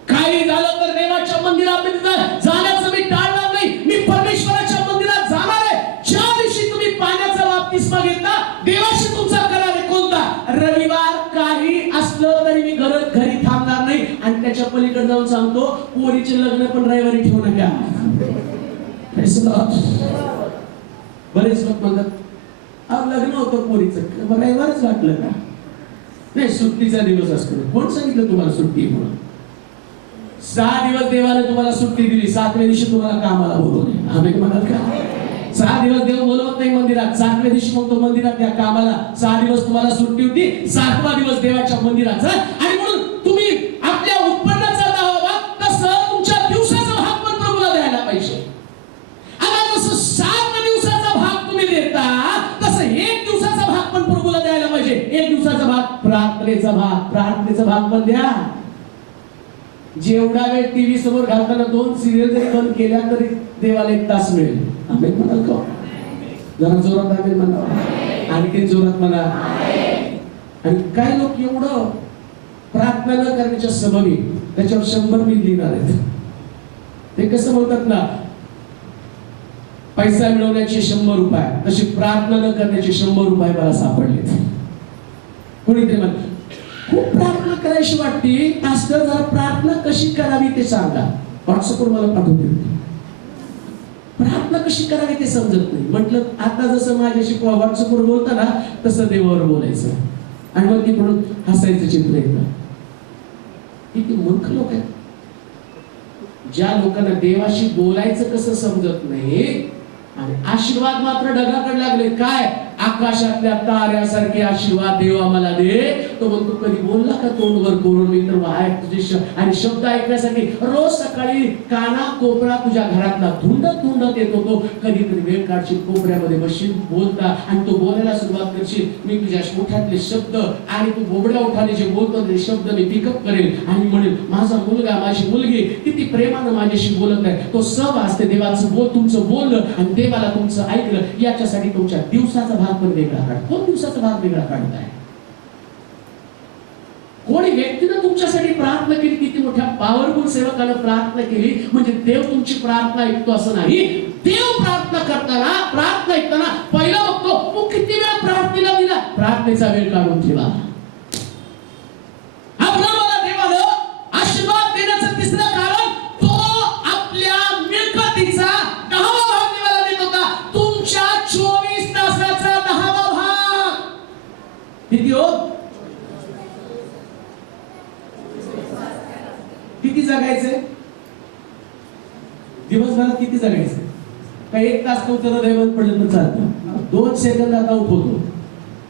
काही झालं तर देवाच्या मंदिरामध्ये जाण्याचं मी टाळणार नाही. मी परमेश्वराच्या मंदिरात जाणार आहे. ज्या दिवशी तुम्ही पाण्याचा बाप्तिस्मा घेतला, देवाशी तुमचा करार आहे. कोणता? रविवार काही असलं तरी मी घरी थांबणार नाही. आणि त्याच्या पलीकडे जाऊन सांगतो, पोरीचे लग्न पण रविवारी ठेवू नका. बरेच लोक म्हणतात लग्न होतं पोरीचं, रविवारच वाटलं का? नाही, सुट्टीचा दिवस असतो. कोण सांगितलं तुम्हाला सुट्टी म्हणून? 6 दिवस देवाने तुम्हाला सुट्टी दिली, 7व्या दिवशी तुम्हाला कामाला बोलवले. आम्ही म्हणाल का? 6 दिवस देव बोलवत नाही मंदिरात, 7व्या दिवशी मग तो मंदिरात त्या कामाला. 6 दिवस तुम्हाला सुट्टी होती, 7वा दिवस देवाच्या मंदिराचा. आणि म्हणून तुम्ही आपल्या उत्पन्नाचा 10वा भाग, तसं तुमच्या दिवसाचा भाग पण प्रभूला द्यायला पाहिजे. आता जसं 7 दिवसाचा भाग तुम्ही देता, तसं 1 दिवसाचा भाग पण प्रभूला द्यायला पाहिजे. 1 दिवसाचा भाग प्रार्थनेचा भाग, प्रार्थनेचा भाग पण द्या. जेवढा वेळ टीव्ही समोर घालताना 2 सिरियल जरी बंद केल्या तरी देवाला 1 तास मिळेल. आम्ही म्हणाल का? जरा जोरात आम्ही म्हणा, आणखी जोरात म्हणा. आणि काही लोक एवढं प्रार्थना न करण्याच्या सबबी त्याच्यावर 100 बिल लिहिणार आहेत. ते कसं म्हणतात ना, पैसा मिळवण्याचे 100 रुपये, तशी प्रार्थना न करण्याचे 100 रुपये मला सापडले. कोणीतरी म्हणत खूप प्रार्थना करायची वाटते, पास्टर जरा प्रार्थना कशी करावी ते सांगा. व्हॉट्सअपवर मला पाठवते. प्रार्थना कशी करावी ते समजत नाही. म्हटलं आता जसं माझ्याशी व्हॉट्सअपवर बोलता ना, तसं देवावर बोलायचं. आणि मग तिकडून हसायचं चित्र येतं. किती मूर्ख लोक आहेत. ज्या लोकांना देवाशी बोलायचं कसं समजत नाही आणि आशीर्वाद मात्र ढगाकडे लागले. काय? आकाशातल्या ताऱ्यासारखे आशीर्वाद देव आम्हाला दे. तो म्हणतो कधी बोलला का तोंडवर करून? मी तर वाय तुझे आणि शब्द ऐकण्यासाठी रोज सकाळी काना कोपरा तुझ्या घरातला धुंडत येतो. तो कधीतरी वेळ काढशील, कोपऱ्यामध्ये बसशील, बोलता आणि तो बोलायला सुरुवात करशील. मी तुझ्या ओठातले शब्द आणि तू बोबड्या ओठाने जे बोलतो ते शब्द मी पिकअप करेल आणि म्हणेल माझा मुलगा, माझी मुलगी किती प्रेमानं माझ्याशी बोलत आहे. तो सहवास ते देवाचं बोल, तुमचं बोललं आणि देवाला तुमचं ऐकलं. याच्यासाठी तुमच्या दिवसाचा भाग पण वेगळा काढ. कोण दिवसाचा भाग वेगळा काढताय? कोणी व्यक्तीनं तुमच्यासाठी प्रार्थना केली, किती मोठ्या पॉवरफुल सेवकानं प्रार्थना केली म्हणजे देव तुमची प्रार्थना ऐकतो असं नाही. देव प्रार्थना करताना, प्रार्थना ऐकताना पहिला बघतो तू किती वेळा प्रार्थनेला दिला. प्रार्थनेचा वेळ काढून ठेवा. आपला मला देवाला आशीर्वाद देण्याचं तिसरं जगायचंय? दिवसभरात किती जगायचंय? का 1 तास तुमचं हृदय बंद पडलं तर चालतं? 2 सेकंदात आउट होतो.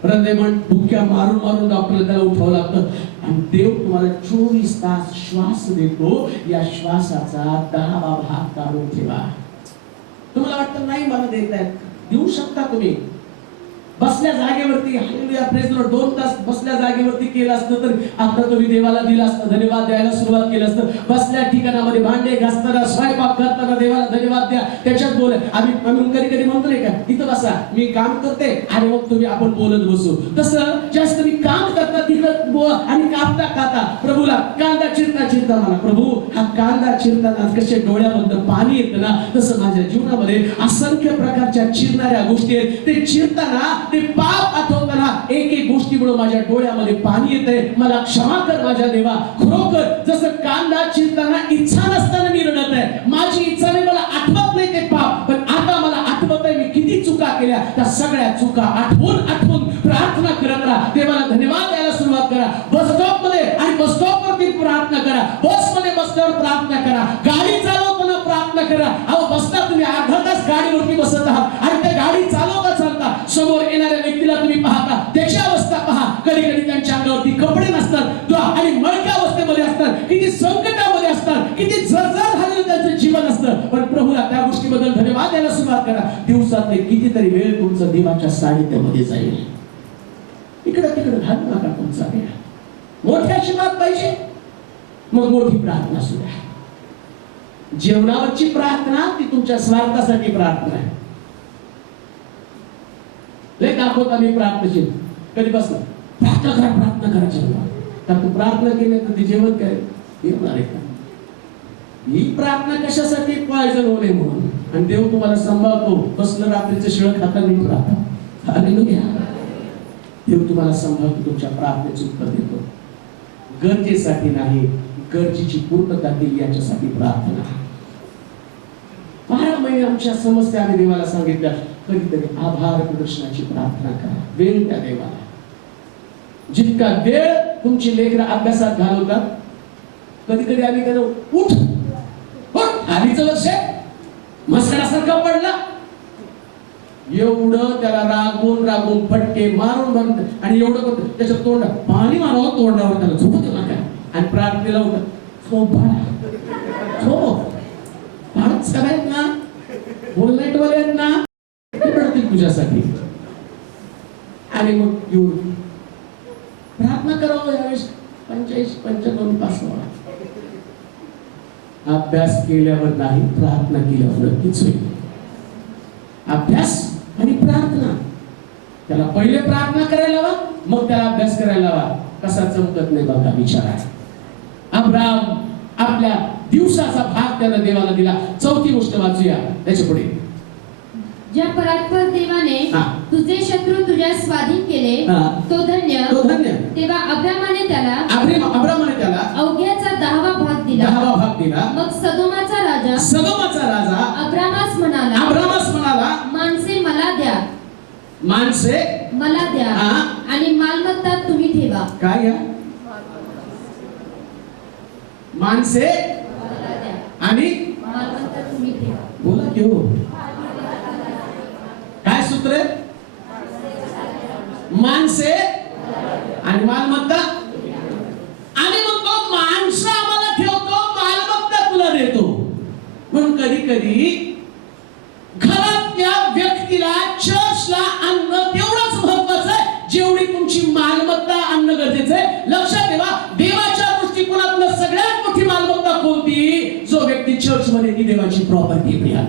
हृदय बंद बुक्या मारून मारून डॉक्टरला त्याला उठावं लागतं. आणि देव तुम्हाला 24 तास श्वास देतो. या श्वासाचा 10वा भाग काढून ठेवा. तुम्हाला वाटतं नाही मला देत आहेत, देऊ शकता तुम्ही. बसल्या जागेवरती हालेलुया प्रेज द लॉर्ड 2 तास बसल्या जागेवरती केलं असतं तर आता तुम्ही देवाला दिला असतं, धन्यवाद द्यायला सुरुवात केलं असतं. बसल्या ठिकाणामध्ये भांडे घासताना, स्वयंपाक करताना देवाला धन्यवाद द्या. त्याच्यात बोल. आम्ही कधी कधी म्हणतो नाही का, इथं बसा मी काम करते आणि मग तुम्ही आपण बोलत बसू. तसं जास्त मी काम करता तिकडं आणि कापता खाता प्रभूला कांदा चिरता चिरता मला प्रभू हा कांदा चिरताना कसे डोळ्यामधनं पाणी येतं ना, तसं माझ्या जीवनामध्ये असंख्य प्रकारच्या चिरणाऱ्या गोष्टी आहेत. ते चिरताना ते पाप आठवताना एक एक गोष्टीमुळे माझ्या डोळ्यामध्ये पाणी येतंय. मला क्षमा कर माझ्या देवा. खरोखर जसं कांदा चिरताना इच्छा नसताना मी रडत आहे, माझी इच्छा नाही, मला आठवत नाही ते पाप, पण आता मला आठवत आहे मी किती चुका केल्या. त्या सगळ्या चुका आठवून आठवून प्रार्थना करत राहा. देवाला धन्यवाद द्यायला सुरुवात करा. बस स्टॉप मध्ये आणि बस स्टॉप वरती प्रार्थना करा. बस मध्ये बसल्यावर प्रार्थना करा. गाडी चालवताना प्रार्थना करा. अहो बसता तुम्ही अर्धा तास गाडीवरती बसत आहात आणि त्या गाडी चालवता चालता समोर येणाऱ्या व्यक्तीला तुम्ही पाहता, त्याची अवस्था पहा. कधी कधी त्यांच्या अंगावरती कपडे नसतात आणि मळक्या अवस्थेमध्ये असतात, किती संकटामध्ये असतात, किती जर्जर झालेलं त्यांचं जीवन असतं. पण प्रभूला त्या गोष्टीबद्दल धन्यवाद द्यायला सुरुवात करा. दिवसातले कितीतरी वेळ तुमचं देवाच्या सानिध्यामध्ये जाईल. इकडं तिकडं घालू नका तुमचा वेळ. मोठी आशीर्वाद पाहिजे मग मोठी प्रार्थना सुद्धा. जेवणावरची प्रार्थना ती तुमच्या स्वार्थासाठी प्रार्थना आहे. लय दाखवता मी प्रार्थनेची कधी बसला प्रार्थना करा जेवण. तर तू प्रार्थना केली तर ती जेवण काय येणार आहे का? ही प्रार्थना कशासाठी? पॉयझन होणे म्हणून. आणि देव तुम्हाला सांभाळतो. कसलं रात्रीचं शिळ खाता नाही राहता. हालेलुया. देव तुम्हाला सांभाळतो, तुमच्या प्रार्थनेचं उत्तर देतो. गरजेसाठी नाही, गरजेची पूर्तता केली याच्यासाठी प्रार्थना. 12 महिने आमच्या समस्या आम्ही देवाला सांगितल्या. कधीतरी आभार प्रदर्शनाची प्रार्थना करा. वेळ त्या देवाला. जितका वेळ तुमची लेकरं अभ्यासात घालवतात, कधी कधी आम्ही त्यांना उठ आधीचं वर्ष मस्करासारखा पडला एवढं त्याला रागून रागून फटके मारून आणि एवढं करतो त्याच्या तोंड पाणी मारावं तोंडावर त्याला झोपत नका. आणि प्रार्थनेला उठत झोप फारच करायत ना, बोलण्याटवाले आहेत ना, पडतील तुझ्यासाठी. आणि मग येऊन प्रार्थना करावं. यावेळेस 45-55 तास अभ्यास केल्यावर नाही, प्रार्थना केल्यावर नक्कीच होईल. अभ्यास आणि प्रार्थना. त्याला पहिले प्रार्थना करायला लावा, मग त्याला अभ्यास करायला लावा. कसा चमकत नाही बघा विचार आहे. अब्राहम आपल्या दिवसाचा भाग त्याला देवाला दिला. 4थी गोष्ट वाचूया त्याच्या पुढे. ज्या परात्पर देवाने तुझे शत्रू तुझ्या स्वाधीन केले तो धन्य. तेव्हा अब्रामाने त्याला अवघ्याचा 10वा भाग दिला. मग सदोमाचा राजा अब्रामास म्हणाला माणसे मला द्या आणि मालमत्ता तुम्ही ठेवा. काय या माणसे आणि मालमत्ता तुम्ही ठेवा. बोला की हो. काय सूत्र? माणसे आणि मालमत्ता. आणि मग तो माणसं आम्हाला ठेवतो, मालमत्ता तुला देतो. म्हणून कधी कधी घरातल्या व्यक्तीला चर्चला आणणं तेवढंच महत्वाचं आहे जेवढी तुमची मालमत्ता आणणं गरजेचं आहे. लक्षात ठेवा, देवाच्या दृष्टिकोनातून सगळ्यात मोठी मालमत्ता कोणती? जो व्यक्ती चर्च मध्ये ती देवाची प्रॉपर्टी प्रिया.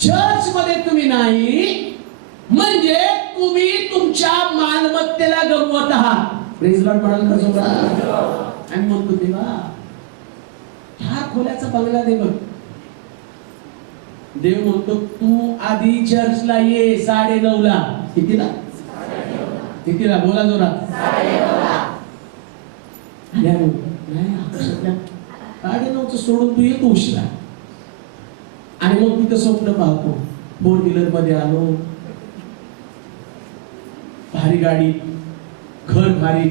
चर्च मध्ये तुम्ही नाही म्हणजे तुम्ही तुमच्या मालमत्तेला गमवत आहात. प्रेज लॉर्ड म्हणाल. आणि म्हणतो देवा हा खोल्याचा बंगला दे बघ. देव म्हणतो तू आधी चर्चला ये 9:30ला. कितीला बोला जोरात. 9:30 सोडून तू येतो उशिरा. आणि मग तिथं स्वप्न पाहतो 4 व्हीलर मध्ये आलो, भारी गाडी, घर भारी,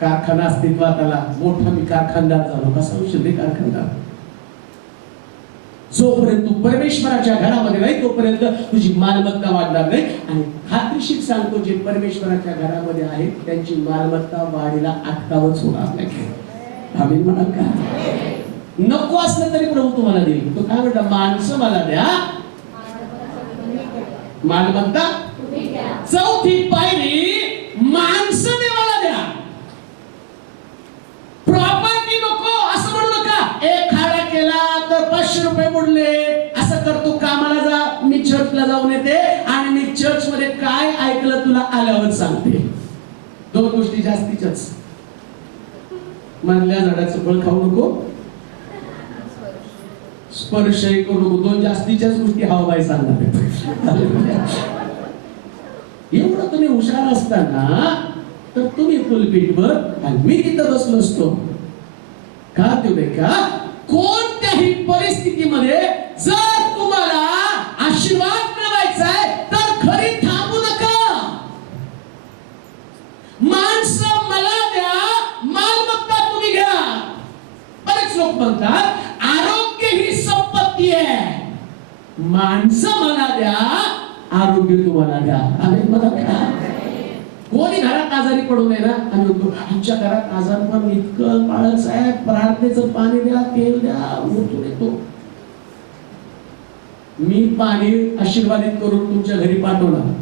कारखाना अस्तित्वात आला, मोठा मी कारखानदार झालो. कसा होशील रे कारखानदार? जोपर्यंत तू परमेश्वराच्या घरामध्ये नाही तोपर्यंत तुझी मालमत्ता वाढणार नाही. आणि खात्रीशीर सांगतो, जे परमेश्वराच्या घरामध्ये आहेत त्यांची मालमत्ता वाढीला अटकावच होणार नाही. आम्ही म्हणाल का? नको असलं तरी प्रभू तुम्हाला देईल. तो काय म्हणता? माणसं मला द्या, मालमत्ता. चौथी पायरी, माणसं देवाला द्या. प्रॉपर्टी नको असं म्हणू नका. एक खाडा केला तर 500 रुपये मोडले असं कर, तू कामाला जा, मी चर्चला जाऊन येते आणि मी चर्च मध्ये काय ऐकलं तुला आल्यावर सांगते. दोन गोष्टी जास्तीच्याच. मधल्या झाडाचं फळ खाऊ नको, स्पर्शही करू नको. दोन जास्तीच्याच गोष्टी हवाबाई सांगणार. एवढं तुम्ही हुशार असताना तर तुम्ही पुलपीठवर आणि मी तिथं बसलो असतो का? तेवढे का? कोणत्याही परिस्थितीमध्ये जर तुम्हाला आशीर्वाद मिळवायचा आहे तर घरी थांबू नका. माणसं मला द्या, मालमत्ता तुम्ही घ्या. बरेच लोक म्हणतात आरोग्य ही संपत्ती आहे. माणसं मला द्या, आरोग्य तुम्हाला द्या. आम्ही मला द्या. कोणी घरात आजारी पडू नये ना. आम्ही म्हणतो आमच्या घरात आजार पण इतकं बाळच आहे, प्रार्थनेचं पाणी द्या, तेल द्या, उठून येतो. मी पाणी आशीर्वादित करून तुमच्या घरी पाठवणार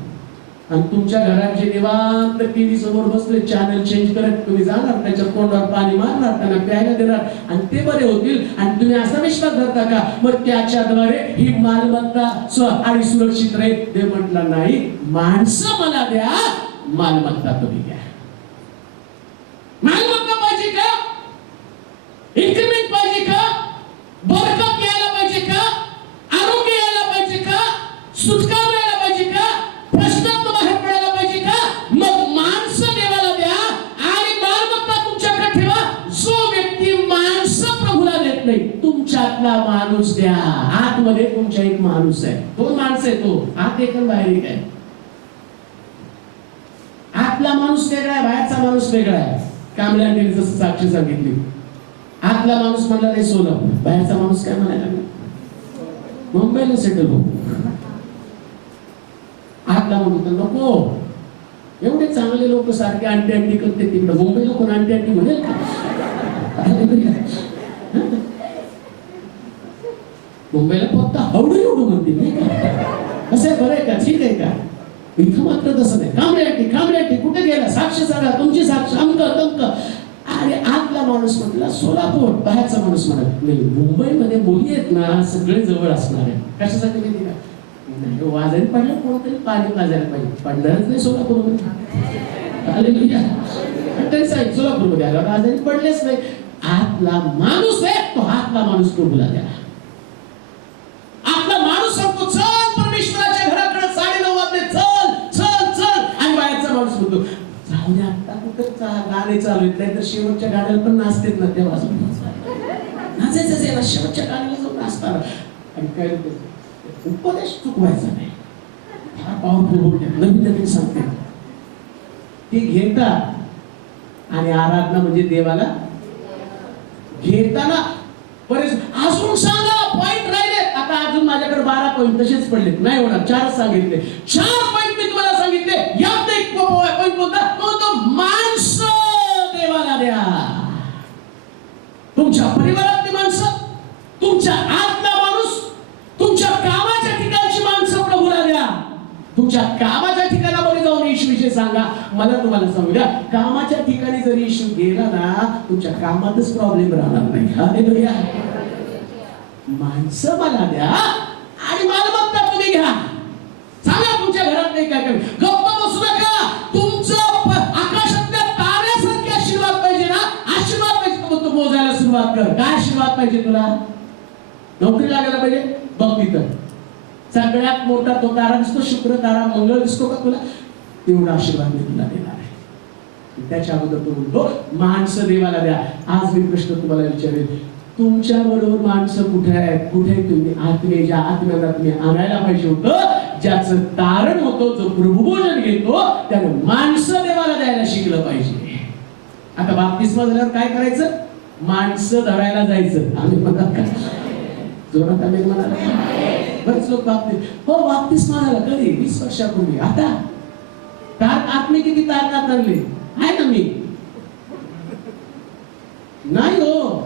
आणि तुमच्या घरात जे निवांत टीव्ही समोर बसले चॅनल चेंज करत तुम्ही जाणार, त्याच्या तोंडावर पाणी मारणार, त्यांना प्यायला देणार आणि ते बरे होतील. आणि तुम्ही असा विश्वास धरता का मग त्याच्याद्वारे ही मालमत्ता आणि सुरक्षित राहील? ते म्हटलं नाही, माणसं मला द्या, मालमत्ता तुम्ही घ्या. मालमत्ता पाहिजे का? इन्क्रीमेंट पाहिजे का? बरकत यायला पाहिजे का? आरोग्य यायला पाहिजे का? सुटका मिळायला पाहिजे का? प्रश्नात बाहेर पडायला पाहिजे का? मग माणसं देवाला द्या आणि मालमत्ता तुमच्याकडे ठेवा. जो व्यक्ती माणसं प्रभूला देत नाही, तुमच्यातला माणूस द्या. आतमध्ये तुमच्या एक माणूस आहे, दोन माणसं आहे, तो आत एक आणि बाहेर एक आहे. आतला माणूस वेगळा आहे, बाहेरचा माणूस वेगळा आहे. कामल्या जसं साक्षी सांगितली, आतला माणूस म्हणला रे सोनं, बाहेरचा माणूस काय म्हणायला मुंबईला सेटल हो. आतला म्हणतो नको, एवढे चांगले लोक सारखे अंटी अंटी करते तिकडे, मुंबईला कोण अंटी अंटी म्हणेल का? मुंबईला फक्त हवडं एवढं म्हणते कसं आहे, बरं आहे का, ठीक आहे का? इथं मात्र तसं नाही. कांबऱ्याटी कुठे गेला? साक्ष सांगा, तुमची साक्ष, अमक तमक. अरे आतला माणूस म्हटला सोलापूर, बाहेरचा माणूस म्हणत नाही मुंबईमध्ये मुली आहेत ना सगळे जवळ असणार आहे. कशासाठी माहिती का? नाही वाजायला पडलं कोणतरी पाणी वाजायला पाहिजे, पडणारच नाही सोलापूरमध्ये. तरी साहेब सोलापूरमध्ये आल्यावर वाजायला पडलेच नाही. आतला माणूस आहे तो आतला माणूस प्रभूला द्या. आपला माणूस सांगतो चल परमेश्वराच्या घराकडे 9:30 वाजले, चल चल चल. आणि बाहेरचा माणूस म्हणतो जाऊ दे, आता कुठं गाणे चालू आहेत, नाही तर शेवटच्या गाण्याला पण नाचतेत ना, तेव्हा नाचायचंच आहे ना, शेवटच्या गाण्याला जाऊन नाचताना. आणि काय उपदेश चुकवायचा नाही. फार पॉवरफुल होते, नवीन नवीन सांगते ते घेतात. आणि आराधना म्हणजे देवाला घेताना बरेच अजून सांगा पॉइंट राहिले. आता अजून माझ्याकडे 12 पॉइंट तसेच पडले, नाही होणार. 4 सांगितले, 4 पॉइंट मी तुम्हाला सांगितले. यात एक पॉइंट कोणता? तो माणसं देवाला द्या. तुमच्या परिवारातली माणसं, तुमच्या आतला माणूस, तुमच्या कामाच्या ठिकाणची माणसं प्रभूला द्या. तुमच्या कामाच्या ठिकाणामध्ये जाऊन येशूविषयी सांगा. मला तुम्हाला सांगू द्या, कामाच्या ठिकाणी जर येशू गेला ना, तुमच्या कामातच प्रॉब्लेम राहणार नाही. हालेलुया. माणसं मला द्या आणि मालमत्ता तुम्ही घ्या. सांगा तुमच्या घरात नाही काय काय, गप्प बसू नका. तुमचं आकाशातल्या ताऱ्यासारखे आशीर्वाद पाहिजे ना, आशीर्वाद पाहिजे तो मोजायला सुरुवात कर. काय आशीर्वाद पाहिजे तुला? नोकरी लागायला पाहिजे, बघ तिथं सगळ्यात मोठा तो तारा दिसतो, शुक्र तारा, मंगळ दिसतो का तुला? तेवढा आशीर्वाद मी तुला देणार आहे. त्याच्या अगोदर तो म्हणतो माणसं देवाला द्या. आज मी प्रश्न तुम्हाला विचारेल, तुमच्या बरोबर माणसं कुठे आहेत? कुठे तुम्ही आत्मे, ज्या आत्म्याला तुम्ही आणायला पाहिजे होतं, ज्याचं तारण होतं, जो प्रभुभोजन घेतो, त्याने माणसं देवाला द्यायला शिकलं पाहिजे. आता बाप्तिस्मा झाल्यावर काय करायचं? माणसं धरायला जायचं. आम्ही म्हणत का जोरात आम्ही म्हणाला? बरेच लोक बाप्तिस्मा झाला कधी 20 वर्षापूर्वी. आता आत्मे किती तारखात आणले आहे ना मी नाही हो.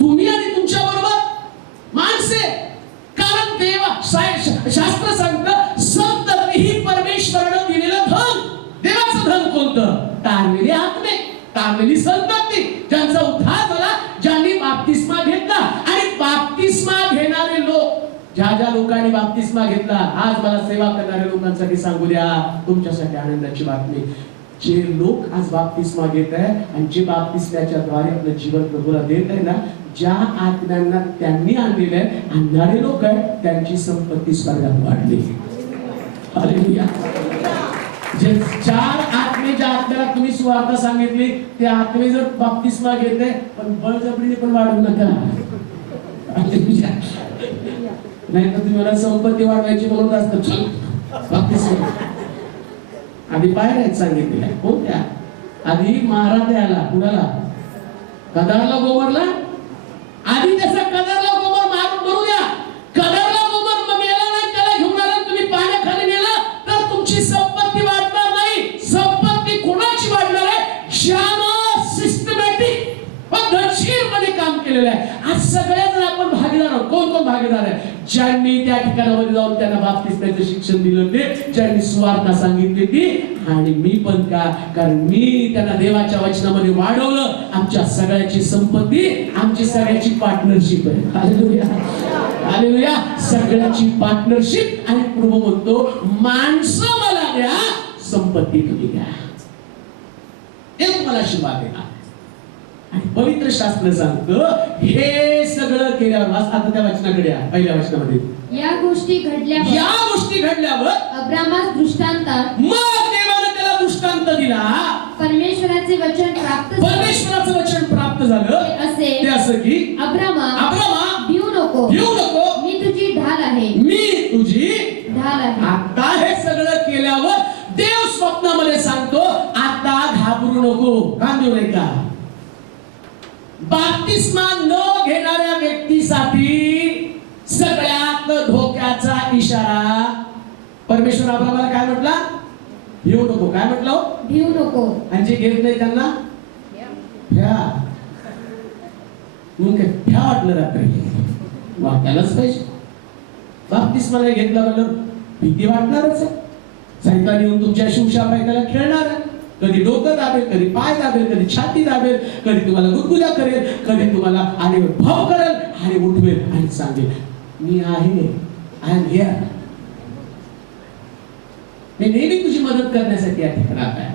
तुम्ही आणि तुमच्या बरोबर माणसे. कारण शास्त्र सांगतं संतती ही परमेश्वरानं दिलेलं धन. देवाचं धन कोणतं? तारलेली आत्मे, तारलेली संतती, ज्यांचा उद्धार झाला, ज्यांनी बाप्तिस्मा घेतला. आणि बाप्तिस्मा घेणारे लोक, ज्या लोकांनी बाप्तिस्मा घेतला, आज मला सेवा करणाऱ्या लोकांसाठी सांगू द्या तुमच्यासाठी आनंदाची बातमी. जे लोक आज बाप्तिस्मा घेत आहे आणि जे बाप्तिस्म्याच्या द्वारे आपलं जीवन प्रभूला देत आहे ना, ज्या आत्म्यांना त्यांनी आणलेलं आहे, आणणारे लोक आहेत, त्यांची संपत्ती स्वर्गात वाढली. हालेलुया. जे 4 आत्मे, ज्या आत्म्याला तुम्ही सुवार्ता सांगितली, ते आत्मे जर बाप्तिस्मा घेत आहे, पण बळजबरीने पण वाढवू नका. नाही तर तुम्ही मला संपत्ती वाढवायची म्हणून असतं बाप्तिस्मा. आधी पायऱ्या सांगितलेल्या कोणत्या? आधी महाराज आला कुणाला? कदारला गोमरला. आधी त्याचा कदारला गोमर मारून मरू द्या. कदारला गोमर मग गेला नाही, त्याला घेऊन आला, तुम्ही पाण्याखाली नेला तर तुमची संपत्ती वाढणार नाही. संपत्ती कोणाची वाढणार आहे? ज्यानं सिस्टमॅटिक पद्धतशीरपणे काम केलेलं आहे. आज सगळ्याजण आपण भागीदार आहोत. कोण कोण भागीदार आहे? ज्यांनी त्या ठिकाणामध्ये जाऊन त्यांना बाप्तिस्म्याचं शिक्षण दिलं ते, ज्यांनी सुवार्ता सांगितली ती, आणि मी पण का, कारण मी त्यांना देवाच्या वचनामध्ये वाढवलं. आमच्या सगळ्याची संपत्ती, आमची सगळ्याची पार्टनरशिप आहे. Hallelujah, hallelujah. सगळ्याची पार्टनरशिप. आणि प्रभू म्हणतो माणसं मला द्या, संपत्ती तुम्ही द्या. ते तुम्हाला आशीर्वाद देणार. आणि पवित्र शास्त्र सांगतं हे सगळं केल्यावर, आता त्या वचनाकडे या, पहिल्या वचनामध्ये या गोष्टी घडल्यावर अब्रामास दृष्टांतात, मग देवाने त्याला दृष्टांत दिला. परमेश्वराचे वचन परमेश्वराचं वचन प्राप्त झालं. ते असं की अब्रामा भिवू नको, मी तुझी ढाल आहे, मी तुझी ढाल आहे. आता हे सगळं केल्यावर देव स्वप्नामध्ये सांगतो आता घाबरू नको. का देऊ नये का? बाप्तिस्मा न घेणाऱ्या व्यक्तीसाठी सगळ्यात धोक्याचा इशारा परमेश्वर अब्रामाला काय म्हटला? भिवू नको. काय म्हटलं? भिवू नको. आणि जे घेत नाही त्यांना भ्या. मग काय भ्या वाटलं रात्री? वाटायलाच पाहिजे. बाप्तिस्मा नाही घेतला म्हणलं भीती वाटणारच आहे. सैतान येऊन तुमच्या शिवशापायला खेळणार आहे. कधी डोकं दाबेल, कधी पाय दाबेल, कधी छाती दाबेल, कधी तुम्हाला गुदगुल्या करेल, कधी तुम्हाला आणि भाव करेल आणि उठवेल आणि सांगेल मी आहे, आय एम हिअर. मी नेहमी तुझी मदत करण्यासाठी या ठिकाणात आहे.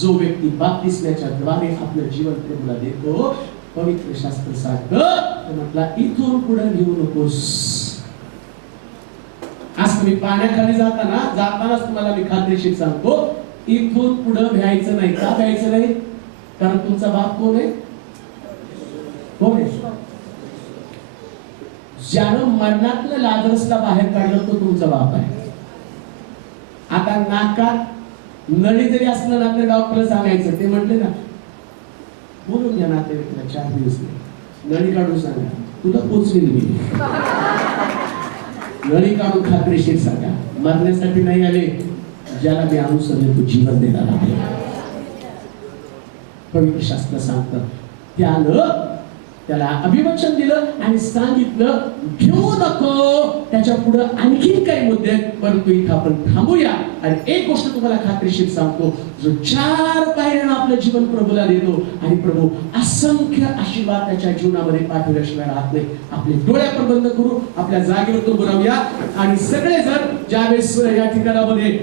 जो व्यक्ती बाप्तिस्म्याच्या द्वारे आपलं जीवन प्रभूला देतो, पवित्र शास्त्र सांगतं म्हटला इथून पुढे घेऊ नकोस. आज तुम्ही पाण्याखाली जातानाच तुम्हाला मी खात्रीशीर सांगतो इथून पुढे भ्यायचं नाही. का भ्यायचं नाही? कारण तुमचा बाप कोण आहे? कोण आहे? ज्यानं मरणातलं लाजरसला बाहेर काढलं तो तुमचा बाप आहे. आता नाकात नळी जरी असलं ना तर डॉक्टर सांगायचं, ते म्हटले ना बोलून घ्या नातेवाईकाला 4 दिवस नळी काढून सांगा, तुला पोचवेल मी. नळी काढून खात्रीशीर सांगा. मरण्यासाठी नाही आले, ज्याला मी अनुसरले तो जीवन देणार आहे. पवित्र शास्त्र सांगतं त्याला अभिवचन दिलं आणि सांगितलं घेऊ नको. त्याच्या पुढे आणखीन काही मुद्दे आहेत, परंतु इथं आपण थांबूया. आणि एक गोष्ट तुम्हाला खात्रीशीर सांगतो, जो 4 पायऱ्यानं आपलं जीवन प्रभूला देतो आणि प्रभू असंख्य आशीर्वाद त्याच्या जीवनामध्ये पाठवल्याशिवाय राहत नाही. आपले डोळे आपण बंद करू, आपल्या जागेवर तो बोलावूया आणि सगळेजण ज्यावेळेस या ठिकाणामध्ये